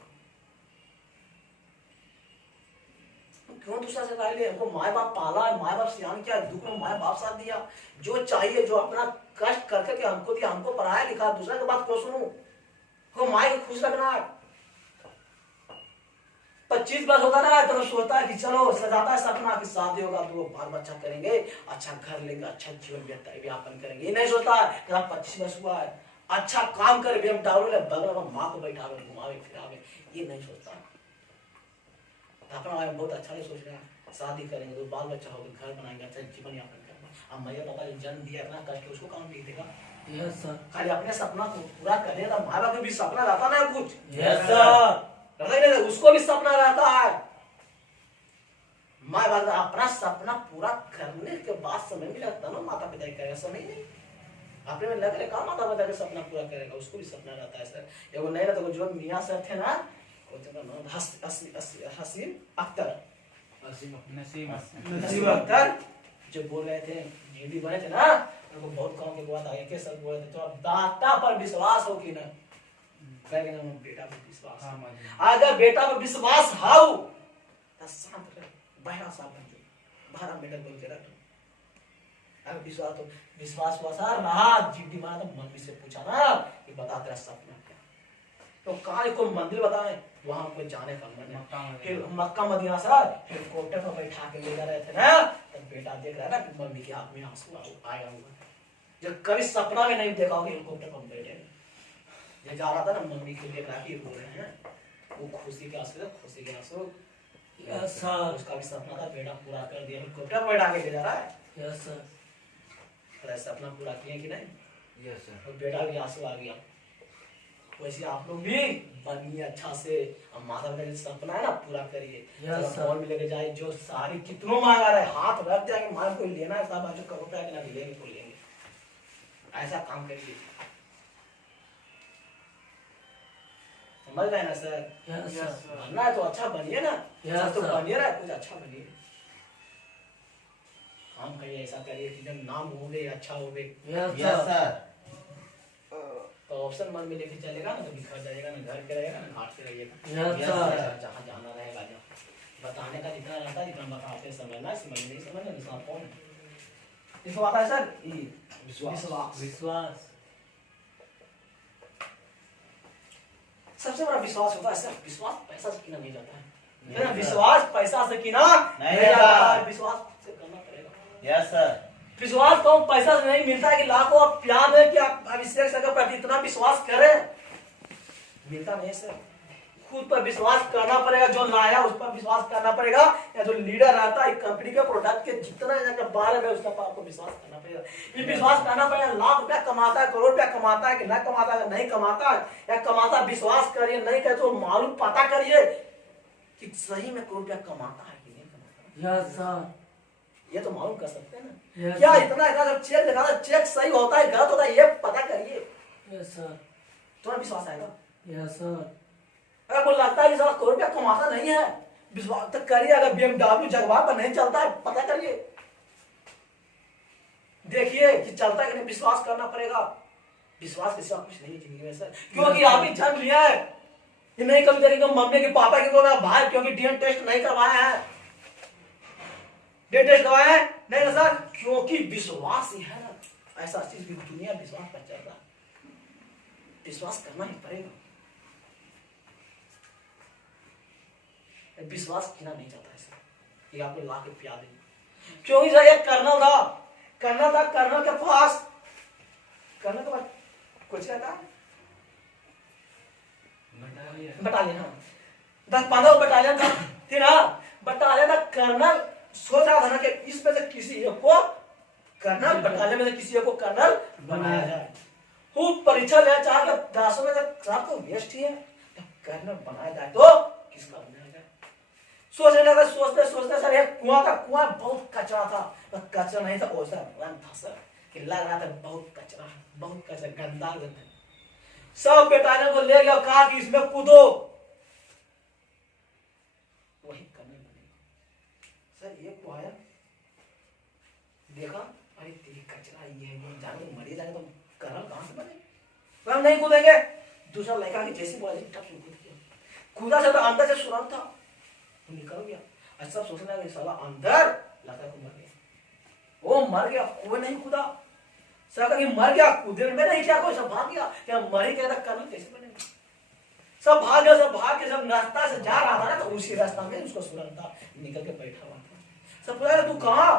को। क्यों दूसरा से राय ले? हमको माँ बाप पाला है, माँ बाप सियान किया, दुख में माँ बाप साथ दिया, जो चाहिए जो अपना कष्ट करके के हमको दिया, हमको पढ़ाया लिखा, दूसरा की बात क्यों सुनूं? हमको माँ को खुश रखना है। 25 वर्ष होता ना तो सोचता है कि चलो सजाता है सपना कि शादी होगा तो लोग बाल बच्चा करेंगे, अच्छा घर लेंगे, अच्छा जीवन व्यापन करेंगे। ये नहीं सोचता है कि 25 वर्ष हुआ है अच्छा काम करे, BMW ले बगल में माँ को बैठावे घुमावे फिरावे, ये नहीं सोचता। अपना बहुत अच्छा नहीं सोच रहा है, शादी करेंगे तो बाल बच्चा होगा, घर बनाएंगे, अच्छा जीवन यापन करेंगे। अब मैया पापा ने जन्म दिया इतना कष्ट, उसको कौन पी देगा? Yes sir. खाली अपने सपना को पूरा करेगा। माँ बाप को भी सपना रहता ना कुछ, यस सर। उसको भी सपना रहता है। माँ बाप अपना सपना पूरा करने के बाद समय भी लगता ना माता पिता करेगा, समय नहीं अपने में लग रहे कहा माता पिता का सपना पूरा करेगा, उसको भी सपना रहता है सर। एगो नहीं रहता जो मियाँ सर थे ना, हसीम अख्तर, नसीब अख्तर जो बोल रहे थे जीडी बने थे ना, उनको बहुत काम के बाद आगे के सर बोले थे तो दाता पर विश्वास हो कि ना, कहेंगे ना बेटा पर विश्वास। अगर बेटा पर विश्वास हाउ तो शांत रहे, बहरा सा बन जो बहरा मेडल बोल के रख। अगर विश्वास हुआ सर रहा जीडी बना तो मम्मी से पूछा ना कि बता तेरा सपना क्या, तो कहा को मंदिर बताए वहां को जाने का मन है। फिर मक्का मदीना सर हेलीकॉप्टर पर बैठा के ले जा रहे थे ना, तो बेटा देख रहा है ना कि मम्मी के हाथ में आंसू आएगा हुआ, जब कभी सपना में नहीं देखा होगा हेलीकॉप्टर पर बैठे ये जा रहा था ना, मम्मी को देख रहा कि रो रहे हैं, वो खुशी के आंसू, खुशी के आंसू। Yes sir. उसका भी सपना था बेटा पूरा कर दिया, हेलीकॉप्टर पर बैठा के ले जा रहा है। Yes sir. सपना पूरा किए कि नहीं? Yes sir. और बेटा भी आंसू आ गया। वैसे आप लोग भी बनिए अच्छा से, अब माता पिता का सपना है ना पूरा करिए। मॉल में लेके जाए, जो सारी कितनों मांगा रहे हाथ रख जाएंगे, माल कोई लेना है सब बाजू करो पे ना लेंगे तो लेंगे, ऐसा काम करिए। समझ रहे हैं ना सर? बनना है तो अच्छा बनिए ना, तो बनिए ना, कुछ अच्छा बनिए, काम करिए, ऐसा करिए कि जब नाम हो गए अच्छा हो गए। Yes sir. तो ऑप्शन मन में लेके चलेगा ना, तो बिखर जाएगा ना, घर के रहेगा ना, घाट के रहिएगा। जहाँ जाना रहेगा जहाँ बताने का जितना रहता है जितना बताते समझना, समझ नहीं समझना दूसरा कौन इसको आता है सर? विश्वास सबसे बड़ा विश्वास होता है सर। विश्वास पैसा से किना नहीं जाता है, विश्वास पैसा से किना नहीं जाता है, विश्वास से करना पड़ेगा। Yes sir. विश्वास तो पैसा से नहीं मिलता है कि लाखों आप प्यार है कि आप अभिषेक सर पर इतना विश्वास करें, मिलता नहीं सर। खुद पर विश्वास करना पड़ेगा, जो लाया उस पर विश्वास करना पड़ेगा, या जो लीडर रहता है कंपनी के प्रोडक्ट के जितना बारे में उसका आपको विश्वास करना पड़ेगा। ये विश्वास करना पड़ेगा, लाख रुपया कमाता है, करोड़ रुपया कमाता है कि नहीं कमाता है, नहीं कमाता है या कमाता, विश्वास करिए, नहीं करे तो मालूम पता करिए कि सही में करोड़ रुपया कमाता है कि नहीं कमाता। ये तो मालूम कर सकते हैं ना। क्या इतना जब चेक दिखाता है, चेक सही होता है गलत होता है, ये पता करिए, तुम्हें विश्वास आएगा। अगर कोई लगता है कि साला करोड़ रुपया कमाता नहीं है, विश्वास तो करिए। अगर BMW जगवा पर नहीं चलता है, पता करिए, देखिए कि चलता है कि नहीं, विश्वास करना पड़ेगा। विश्वास के सिवा कुछ नहीं जिंदगी में सर, क्योंकि आप ही जन्म लिया है, ये नहीं कभी देखेंगे मम्मी के पापा के कोई भाई क्योंकि DNA टेस्ट नहीं करवाया है, DNA टेस्ट करवाया है नहीं ना सर, क्योंकि विश्वास ही है ना ऐसा चीज भी दुनिया विश्वास पर चल रहा है, विश्वास करना ही पड़ेगा। विश्वास किना नहीं चाहता है सर कि आपको ला के प्यार देंगे, क्योंकि सर एक कर्नल था, कर्नल के पास कर्नल के पास कुछ रहता बटालियन, हाँ 10-15 बटालियन था, फिर बटालियन का कर्नल सोच रहा था ना कि इसमें से किसी एक को कर्नल, बटालियन में से किसी एक को कर्नल बनाया जाए। खूब परीक्षा ले चाह के 10 में से सब तो वेस्ट ही है, कर्नल बनाया जाए तो किसका बनाया जाए, सोचने लगा, सोचते सर एक कुआं था, कुआं बहुत कचरा था, कचरा नहीं था ओसा था सर कि लग रहा था बहुत कचरा गंदा सब बेटाने को ले गया, कहा कि इसमें कूदो, वही करने बनेगा सर। ये को आया देखा, अरे तेरी कचरा ये है, जाने मरे जाने तो कर्नल कहां से बने, हम नहीं कूदेंगे। दूसरा लड़का के जैसे बोला टप से कूद गया, कूदा से तो अंदर से सुरंग था, वो निकल गया। अच्छा सोचने लगे साला अंदर लड़का को मर गया, वो मर गया, कोई नहीं कूदा। सब कहीं मर गया, कूदे में नहीं क्या, कोई सब भाग गया, क्या मरी गया था, कर्नल कैसे बनेगा? सब भाग गया, सब भाग के सब रास्ता से जा रहा था ना, तो उसी रास्ता में उसको सुरंग था, निकल के बैठा हुआ था। सब बोला तू कहाँ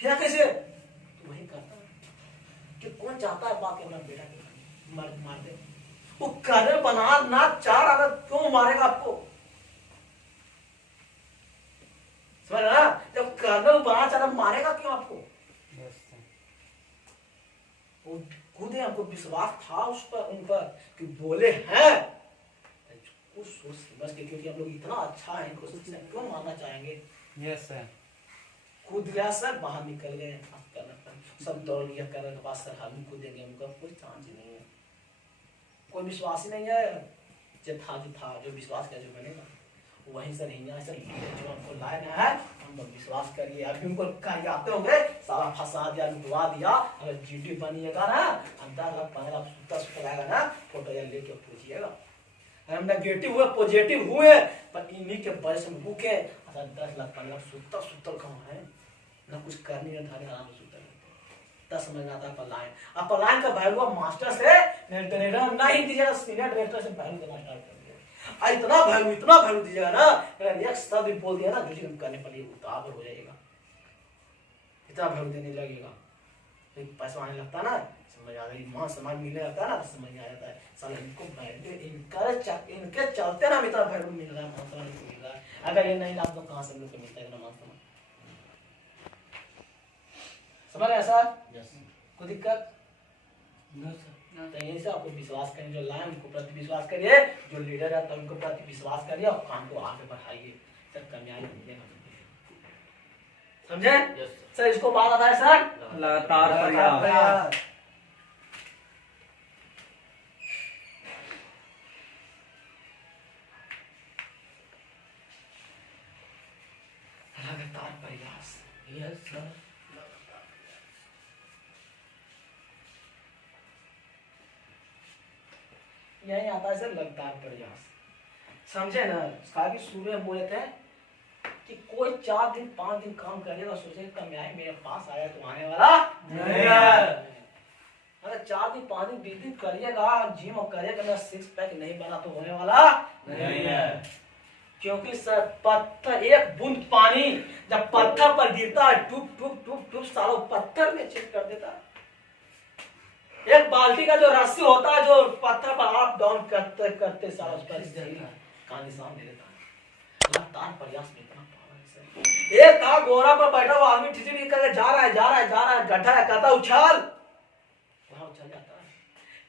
क्या कैसे, तो वही कहता कि कौन चाहता है बाप के अपना बेटा के मार दे, वो कर्नल बना ना चाह रहा था, क्यों मारेगा आपको? समझ रहा ना, जब कर्नल बना चाह रहा मारेगा क्यों आपको? वो खुद ही हमको विश्वास था उस पर, उन पर कि बोले हैं कुछ सोच समझ के, क्योंकि हम लोग इतना अच्छा है इनको क्यों मारना चाहेंगे? Yes sir. कूद गया सर, बाहर निकल गए, सब दौड़ लिया कर्नल के पास, सर हम कूदेंगे, उनका कोई चांस ही नहीं है, कोई विश्वास ही नहीं है। जो था जो विश्वास किया जो बनेगा वहीं सर यहाँ सर जो हमको लाया है, हम लोग विश्वास करिए। अभी उनको कहीं आते होंगे सारा फंसा दिया, लुटवा दिया, अगर जीटी बनिएगा ना, 10-15 सुता आएगा ना, फोटो या लेके पूछिएगा। हम नेगेटिव हुए पॉजिटिव हुए, पर इन्हीं के वजह से भूखे 10-15 सुतल कहाँ है ना, कुछ करनी है धारे आराम से सुतल 10 महीना आता पलायन। अब पलायन का वैल्यू मास्टर से डायरेक्टर नहीं दीजिएगा, सीनियर डायरेक्टर से वैल्यू देना स्टार्ट कर दिया। इतना वैल्यू दीजिएगा ना, अगर एक शब्द बोल दिया ना, दूसरे करने पर ये उतावल हो जाएगा, इतना वैल्यू देने लगेगा, पैसा आने लगता ना, समझ आ गई, मान सम्मान मिलने लगता है ना, समझ में आ जाता है साला इनको वैल्यू इनके चलते ना इतना वैल्यू मिल रहा है, मान सम्मान मिल रहा है। अगर ये नहीं लाभ तो कहाँ से लोग को मिलता है मान सम्मान? समझ रहे हैं सर? कोई दिक्कत तो यही से आपको विश्वास करिए, जो लाए उनको प्रति विश्वास करिए, जो लीडर है तो उनको प्रति विश्वास करिए और काम को आगे बढ़ाइए, सर कामयाबी मिलेगा। समझे सर? इसको बात आता है सर, लगातार प्रयास। लगातार प्रयास। Yes sir. यही आता है सर लगातार प्रयास, समझे ना? कि सूर्य बोले थे कि कोई 4 दिन 5 दिन काम करेगा, सोचे कामयाबी मेरे पास आया तो आने वाला नहीं है। अगर 4 दिन 5 दिन 20 दिन करिएगा, जिम करिएगा, मेरा 6 पैक नहीं बना तो होने वाला नहीं है। क्योंकि सर पत्थर, एक बूंद पानी जब पत्थर पर गिरता है, टूप टूप टूप टूप सारा पत्थर में छेद कर देता है। एक बाल्टी का जो रस्सी होता है, जो पत्थर पर अप डाउन करते करते सारा उस पर का निशान दे देता है। लगातार प्रयास में इतना पावर है। एक था घोड़ा पर बैठा हुआ आदमी ठिठुरी करके जा रहा है, गड्ढा है, कहता उछाल, वहां उछल जाता है।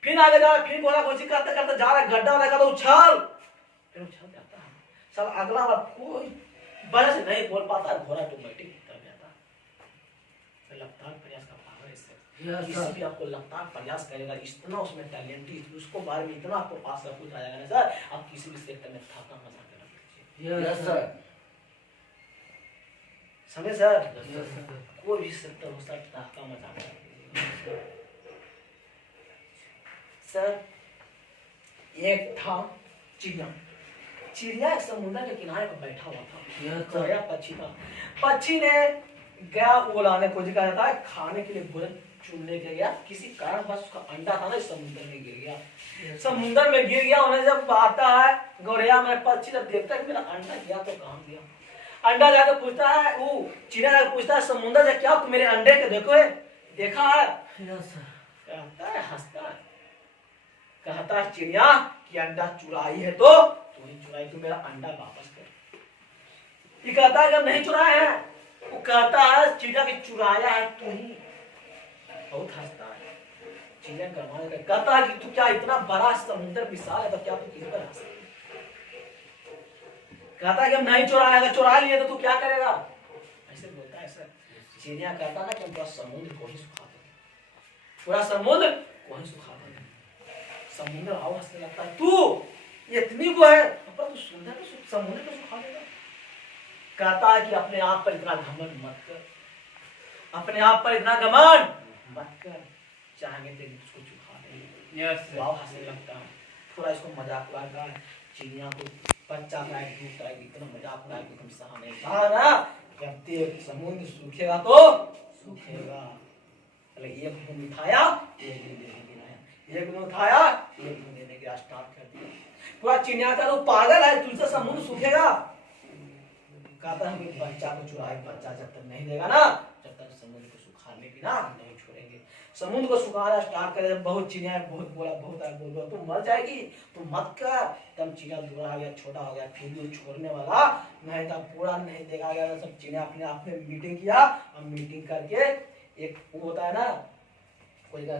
फिर आगे जा रहा है, फिर घोड़ा कोशिश करते करते जा रहा है, गड्ढा वाला कहता उछाल, फिर उछल जाता है। सब अगला बार कोई वजह से नहीं बोल पाता, घोड़ा ऑटोमेटिक कर जाता है। लगातार प्रयास का पावर है इससे। किसी भी आपको लगातार प्रयास करेगा, इतना उसमें टैलेंटेड, उसको बारे में इतना आपको पास सब कुछ आ जाएगा ना सर, आप किसी भी सेक्टर में ठाका मजा कर लीजिए। Yes sir. समझे सर? कोई भी सेक्टर हो सर, ठाका मजा कर लीजिए। सर एक था चिड़िया एक समुद्र के किनारे पर बैठा हुआ था, गया पक्षी था। पक्षी ने गया उड़ाने को जाता है, खाने के लिए भोजन चुनने के गया, किसी कारण बस उसका अंडा था ना समुद्र में गिर गया। समुद्र में गिर गया, उन्हें जब आता है गौरैया में पक्षी जब देखता है कि मेरा अंडा गया तो कहाँ गया, अंडा जाकर पूछता है, वो चिड़िया जाकर पूछता है समुद्र से, क्या तुम मेरे अंडे के देखा है? कहता है, हंसता है, कहता है चिड़िया कि अंडा चुराई है तो तूने चुराई, तू मेरा अंडा वापस कर। ये कहता है जब नहीं चुराया है, वो कहता है चिड़िया की चुराया है तू ही। बहुत हंसता है चिड़िया, कहता है कि तू क्या इतना बड़ा समुद्र विशाल है तो क्या तू किस पर हंस? कहता है कि हम नहीं चुराया, अगर चुरा लिए तो तू क्या करेगा? ऐसे बोलता है सर। चिड़िया कहता ना कि हम पूरा समुद्र को ही सुखा देंगे, पूरा समुद्र को ही सुखा देंगे। समुद्र आओ हंसने लगता है, तू इतनी को है पर तू सुंदर तो समुद्र को सुखा देगा। कहता है कि अपने आप पर इतना घमंड मत कर, अपने आप पर इतना घमंड मत कर, चाहेंगे तो उसको चुका देंगे। वाह हंसने लगता है। थोड़ा इसको मजाक लगा चिड़िया को बच्चा का एक दूध का इतना मजाक उड़ाया कि तुम सहा नहीं कहा ना जब तक समुद्र सूखेगा तो सूखेगा। एक बूंद उठाया एक बूंद देने गिराया, एक बूंद उठाया एक बूंद देने गिरा, स्टार्ट कर दिया। पूरा चिड़िया का तो पागल है, तुझसे समुद्र सूखेगा। कहता है कि बच्चा को चुराए, बच्चा जब तक नहीं देगा ना जब तक समुद्र को सुखाने की ना नहीं छोड़ेंगे। समुद्र को सुखाना स्टार्ट करे, बहुत चिड़िया बहुत बोला, बहुत आगे बोल तुम मर जाएगी, तुम मत कर। तब चिड़िया बड़ा हो गया, छोटा हो गया, फिर भी छोड़ने वाला नहीं था, पूरा नहीं देखा गया। सब चिड़िया अपने आप में मीटिंग किया और मीटिंग करके एक वो होता है ना कोई का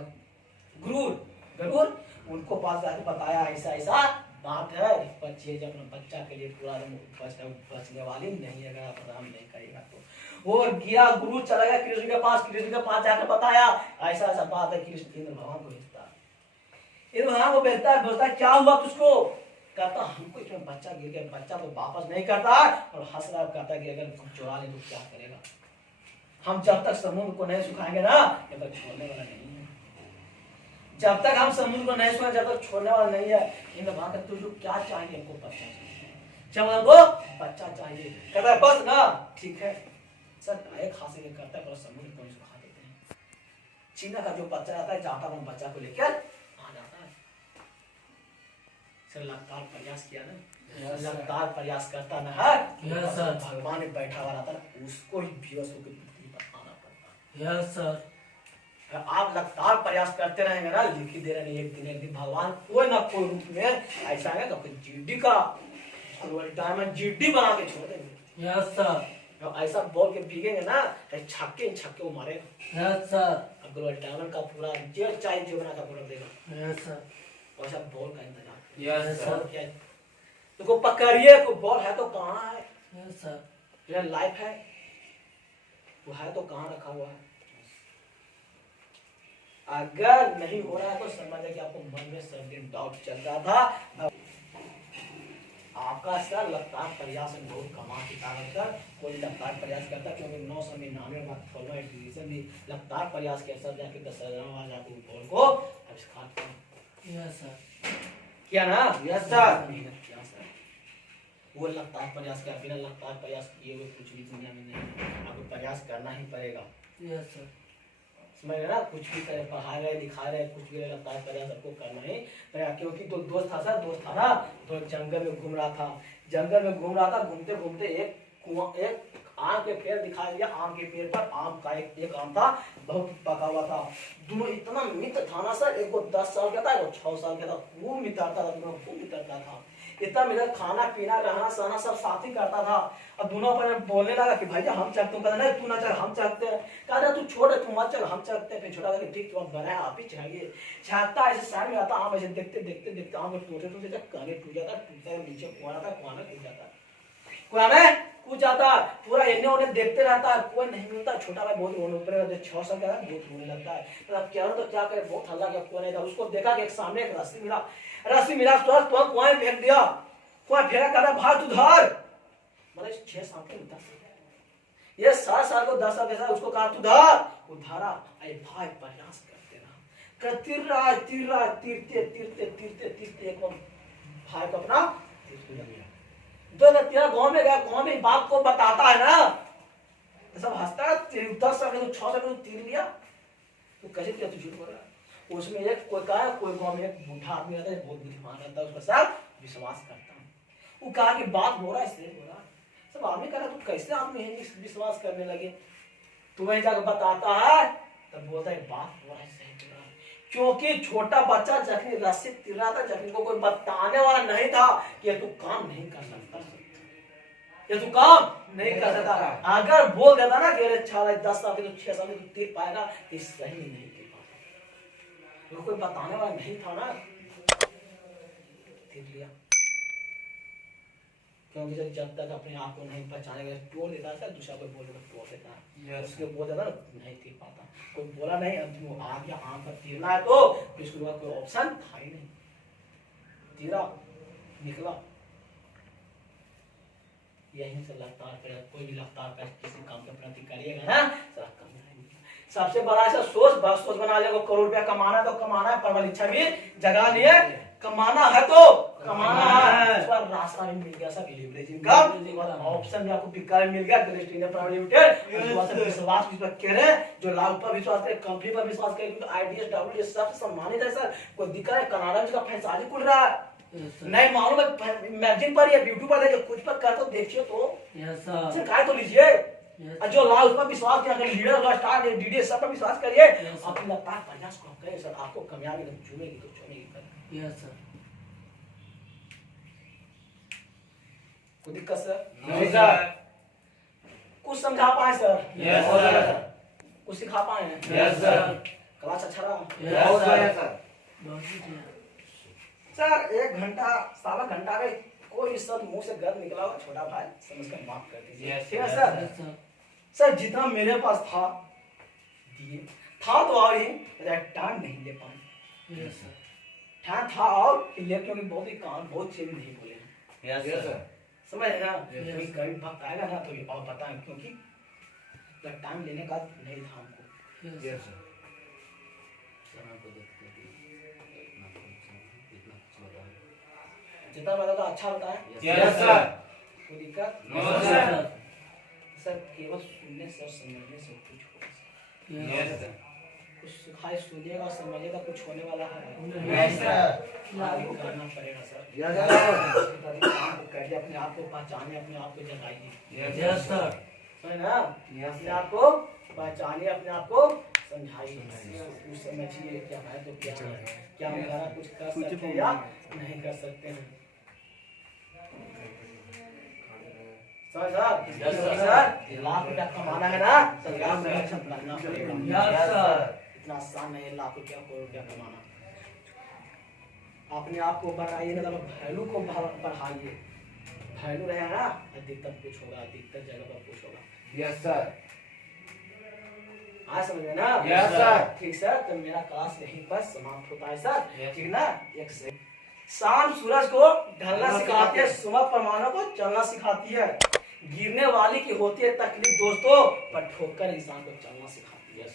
गरुड़ उनको पास जाके बताया ऐसा ऐसा बात है, बच्चे जब अपने बच्चा के लिए पूरा बचने वाली नहीं, अगर आप आराम नहीं करेगा तो। वो गया गुरु चला गया कृष्ण के पास जाकर बताया ऐसा ऐसा बात है। कृष्ण इंद्र भगवान को भेजता है, इंद्र भगवान को भेजता है, क्या हुआ तुझको? कहता हमको इसमें बच्चा गिर गया, बच्चा तो वापस नहीं करता और हंस रहा, कहता कि अगर तुम चुरा ले तो क्या करेगा? हम जब तक समुद्र को नहीं सुखाएंगे ना तब तक छोड़ने वाला नहीं है। जब तक हम समुद्र को नहीं सुखाएंगे जब तक छोड़ने वाला नहीं है। इंद्र भगवान कहते तुझको क्या चाहिए? हमको बच्चा चाहिए, चमन को बच्चा चाहिए। कहता है बस ना ठीक है सर, एक हासिल करता है पर समुद्र को सुखा देते हैं। चीना का जो बच्चा रहता है जाता है बच्चा को लेकर आ जाता है। सर लगातार प्रयास किया ना, लगातार प्रयास करता ना है, भगवान ने बैठा हुआ रहता है, उसको ही बेहोश होकर पृथ्वी पर आना पड़ता है। Yes sir. आप लगातार प्रयास करते रहेंगे ना, लिख ही दे रहे एक दिन भगवान कोई ना कोई रूप में ऐसा है तो जीडी का डायमंड जीडी बना के छोड़ देंगे। Yes sir. ऐसा बॉल के भीगेंगे ना छक्के छक्के वो मारेगा। Yes sir. अगर डायमंड का पूरा जो चाहिए जो बना का पूरा देगा। Yes sir. वैसा बॉल का इंतजाम। Yes sir. तो पकड़िए को बॉल है तो कहाँ है? Yes sir. रियल लाइफ है वो है तो कहाँ रखा हुआ है? अगर नहीं हो रहा है तो समझ कि आपको मन में सब दिन डाउट चल रहा था। आपका सर लगातार प्रयास में बहुत कमा की ताकत कर कोई लगातार प्रयास करता, क्योंकि 999 बात फॉलो डिवीजन भी लगातार प्रयास किया सर जाके 10,000 जाके बॉल को आविष्कार किया। Yes sir. किया ना? Yes sir. मेहनत किया सर, वो लगातार प्रयास किया, बिना लगातार प्रयास किए हुए कुछ भी दुनिया में नहीं। आपको प्रयास करना ही पड़ेगा। Yes sir. समझ रहे ना? कुछ भी करे, पढ़ा रहे लिखा रहे कुछ भी लगातार प्रयास आपको करना ही पड़ेगा। क्योंकि तो दोस्त था ना तो जंगल में घूम रहा था, घूमते घूमते एक आम के पेड़ दिखाई दिया। आम के पेड़ पर आम का एक आम था, बहुत पका हुआ था। दोनों इतना मित्र था ना सर, एक को 10 साल का था, एक को 6 साल का था। खूब मित्रता था, दोनों खूब मित्रता था। इतना मिला, खाना पीना रहना सहना सब साथ ही करता था। अब दोनों पर बोलने लगा कि भैया हम चलते हैं, नहीं तू ना चल हम चलते हैं। कहा तू छोड़ तू मत चल हम चलते हैं। फिर छोटा लगा ठीक तुम बनाए आप ही चाहिए छाता ऐसे साइड में आता आम ऐसे देखते देखते देखते आम टूटे टूटे जब काने टूट जाता, टूटता नीचे कुआं था, कुआं में टूट जाता, कुआं में कूद जाता। पूरा इन्हें उन्हें देखते रहता है, कोई नहीं मिलता। छोटा भाई बहुत रोने ऊपर 6 साल का बहुत रोने लगता है। तो अब क्या तो क्या करे, बहुत हल्ला किया, कोई नहीं था। उसको देखा कि एक सामने एक रस्सी मिला तो कुआं फेंक दिया। कुआं फेंका कर भाग तू धर, मतलब 6 साल के 10 ये 7 साल को 10 साल के साथ उसको कहा तू धर, वो धरा। अरे भाई प्रयास करते रहा, तीरते एक भाई को अपना तेरा गांव में गया, गांव में बाप को बताता है ना तो सब हंसता है। 10 साल के 6 साल के तीर लिया तो कैसे किया तू झूठ बोल रहा है? उसमें एक कोई कहा कोई गांव में एक बूढ़ा आदमी रहता है, बहुत बुद्धिमान रहता है, उसका सब विश्वास करता है। वो कहा कि बात हो रहा है इसलिए हो रहा है। सब आदमी कह रहा तू कैसे आदमी है विश्वास करने लगे? तू वहीं जाकर बताता है तब बोलता है बात हो रहा है सही हो रहा है। क्योंकि छोटा बच्चा जखनी रस्सी तिर रहा था, जखनी को कोई बताने वाला नहीं था कि तू काम नहीं कर सकता, ये तू काम नहीं कर सकता। अगर बोल देता ना कि 10 साल के 6 साल के तू तीर पाएगा तो सही नहीं तीर पाता। तो कोई बताने वाला नहीं था ना, तीर लिया। क्योंकि जब तक अपने आप को नहीं पहचानेगा टोल देता है, दूसरा कोई बोलेगा टोल देता है, उसके बोल देता नहीं तीर पाता। कोई बोला नहीं, अंतिम वो आ गया आम पर तीरना है तो फिर उसके बाद कोई ऑप्शन था ही नहीं, तीरा निकला। यहीं से लगातार कोई भी लगातार किसी काम के प्रति करिएगा ना सारा काम सबसे बड़ा ऐसा सोच बस सोच बना ले, करोड़ रुपया कमाना है तो कमाना है, परवल इच्छा भी जगा लिए, कमाना है तो कमाना है। इस बार रास्ता भी मिल गया सर, लीवरेजिंग का ऑप्शन भी आपको विकल्प मिल गया, ग्रेस्ट इंडिया प्राइवेट लिमिटेड। विश्वास कह रहे हैं, जो लाभ पर विश्वास करे, कंपनी पर विश्वास करे, क्योंकि आईडीएस डब्ल्यू सबसे सम्मानित है सर। कोई दिक्कत है, कनाडा में फैसला खुल रहा है, नहीं मालूम है मैगजीन पर या यूट्यूब पर देखिए, कुछ पर कर तो देखिए तो शिकायत तो लीजिए। जो लाभ उस पर विश्वास किया, लीडर स्टार डीडी सब पर विश्वास करिए, अपनी लगातार प्रयास को करें सर, आपको कामयाबी तो चुनेगी तो चुनेगी। Yes sir. कोई दिक्कत सर? नहीं सर। कुछ समझा पाए सर? Yes sir. कुछ सिखा पाए हैं? Yes sir. क्लास अच्छा रहा? बहुत बढ़िया सर। सर 1 घंटा 1.25 घंटा में कोई सब मुंह से गलत निकला हो, छोटा भाई समझ कर माफ कर दीजिए, ठीक है सर? सर जितना मेरे पास था दिए, था तो और ही टाइम नहीं ले पाए, टाइम था और ले, क्योंकि बहुत ही काम बहुत चीज नहीं बोले हैं। Yes sir. समझ है ना? कोई कभी वक्त आएगा ना तो ये और बताएं, क्योंकि टाइम लेने का नहीं था हमको। Yes sir. जितना बताओ अच्छा बताएं। Yes sir. कोई दिक्कत? No sir. सर केवल सुनने से और समझने से कुछ होगा। Yes sir. कुछ सिखाए, सुनिएगा समझिएगा, कुछ होने वाला है नहीं सर। आपको करना पड़ेगा सर। Yes sir. करिए, अपने आप को पहचानिए, अपने आप को जगाइए। Yes sir. है ना? अपने आप को पहचानिए, अपने आप को समझाइए, कुछ समझिए क्या है तो क्या है, क्या हमारा कुछ कर सकते हैं या नहीं कर सकते हैं। सर लाख रुपया कमाना है ना तो लाख रुपया बनना पड़ेगा। इतना आसान नहीं है लाख रुपया करोड़ रुपया कमाना। अपने आप को बढ़ाइए, मतलब वैल्यू को बढ़ाइए, वैल्यू रहेगा ना अधिकतर कुछ होगा, अधिकतर जगह पर कुछ होगा। Yes sir. आज समझ में ना? Yes sir. ठीक सर, तो मेरा क्लास यहीं पर समाप्त होता है सर, ठीक ना? एक से शाम सूरज को ढलना सिखाती है, सुबह परमाणु को चलना सिखाती है, गिरने वाली की होती है तकलीफ दोस्तों, पर ठोकर इंसान को चलना सिखाती है।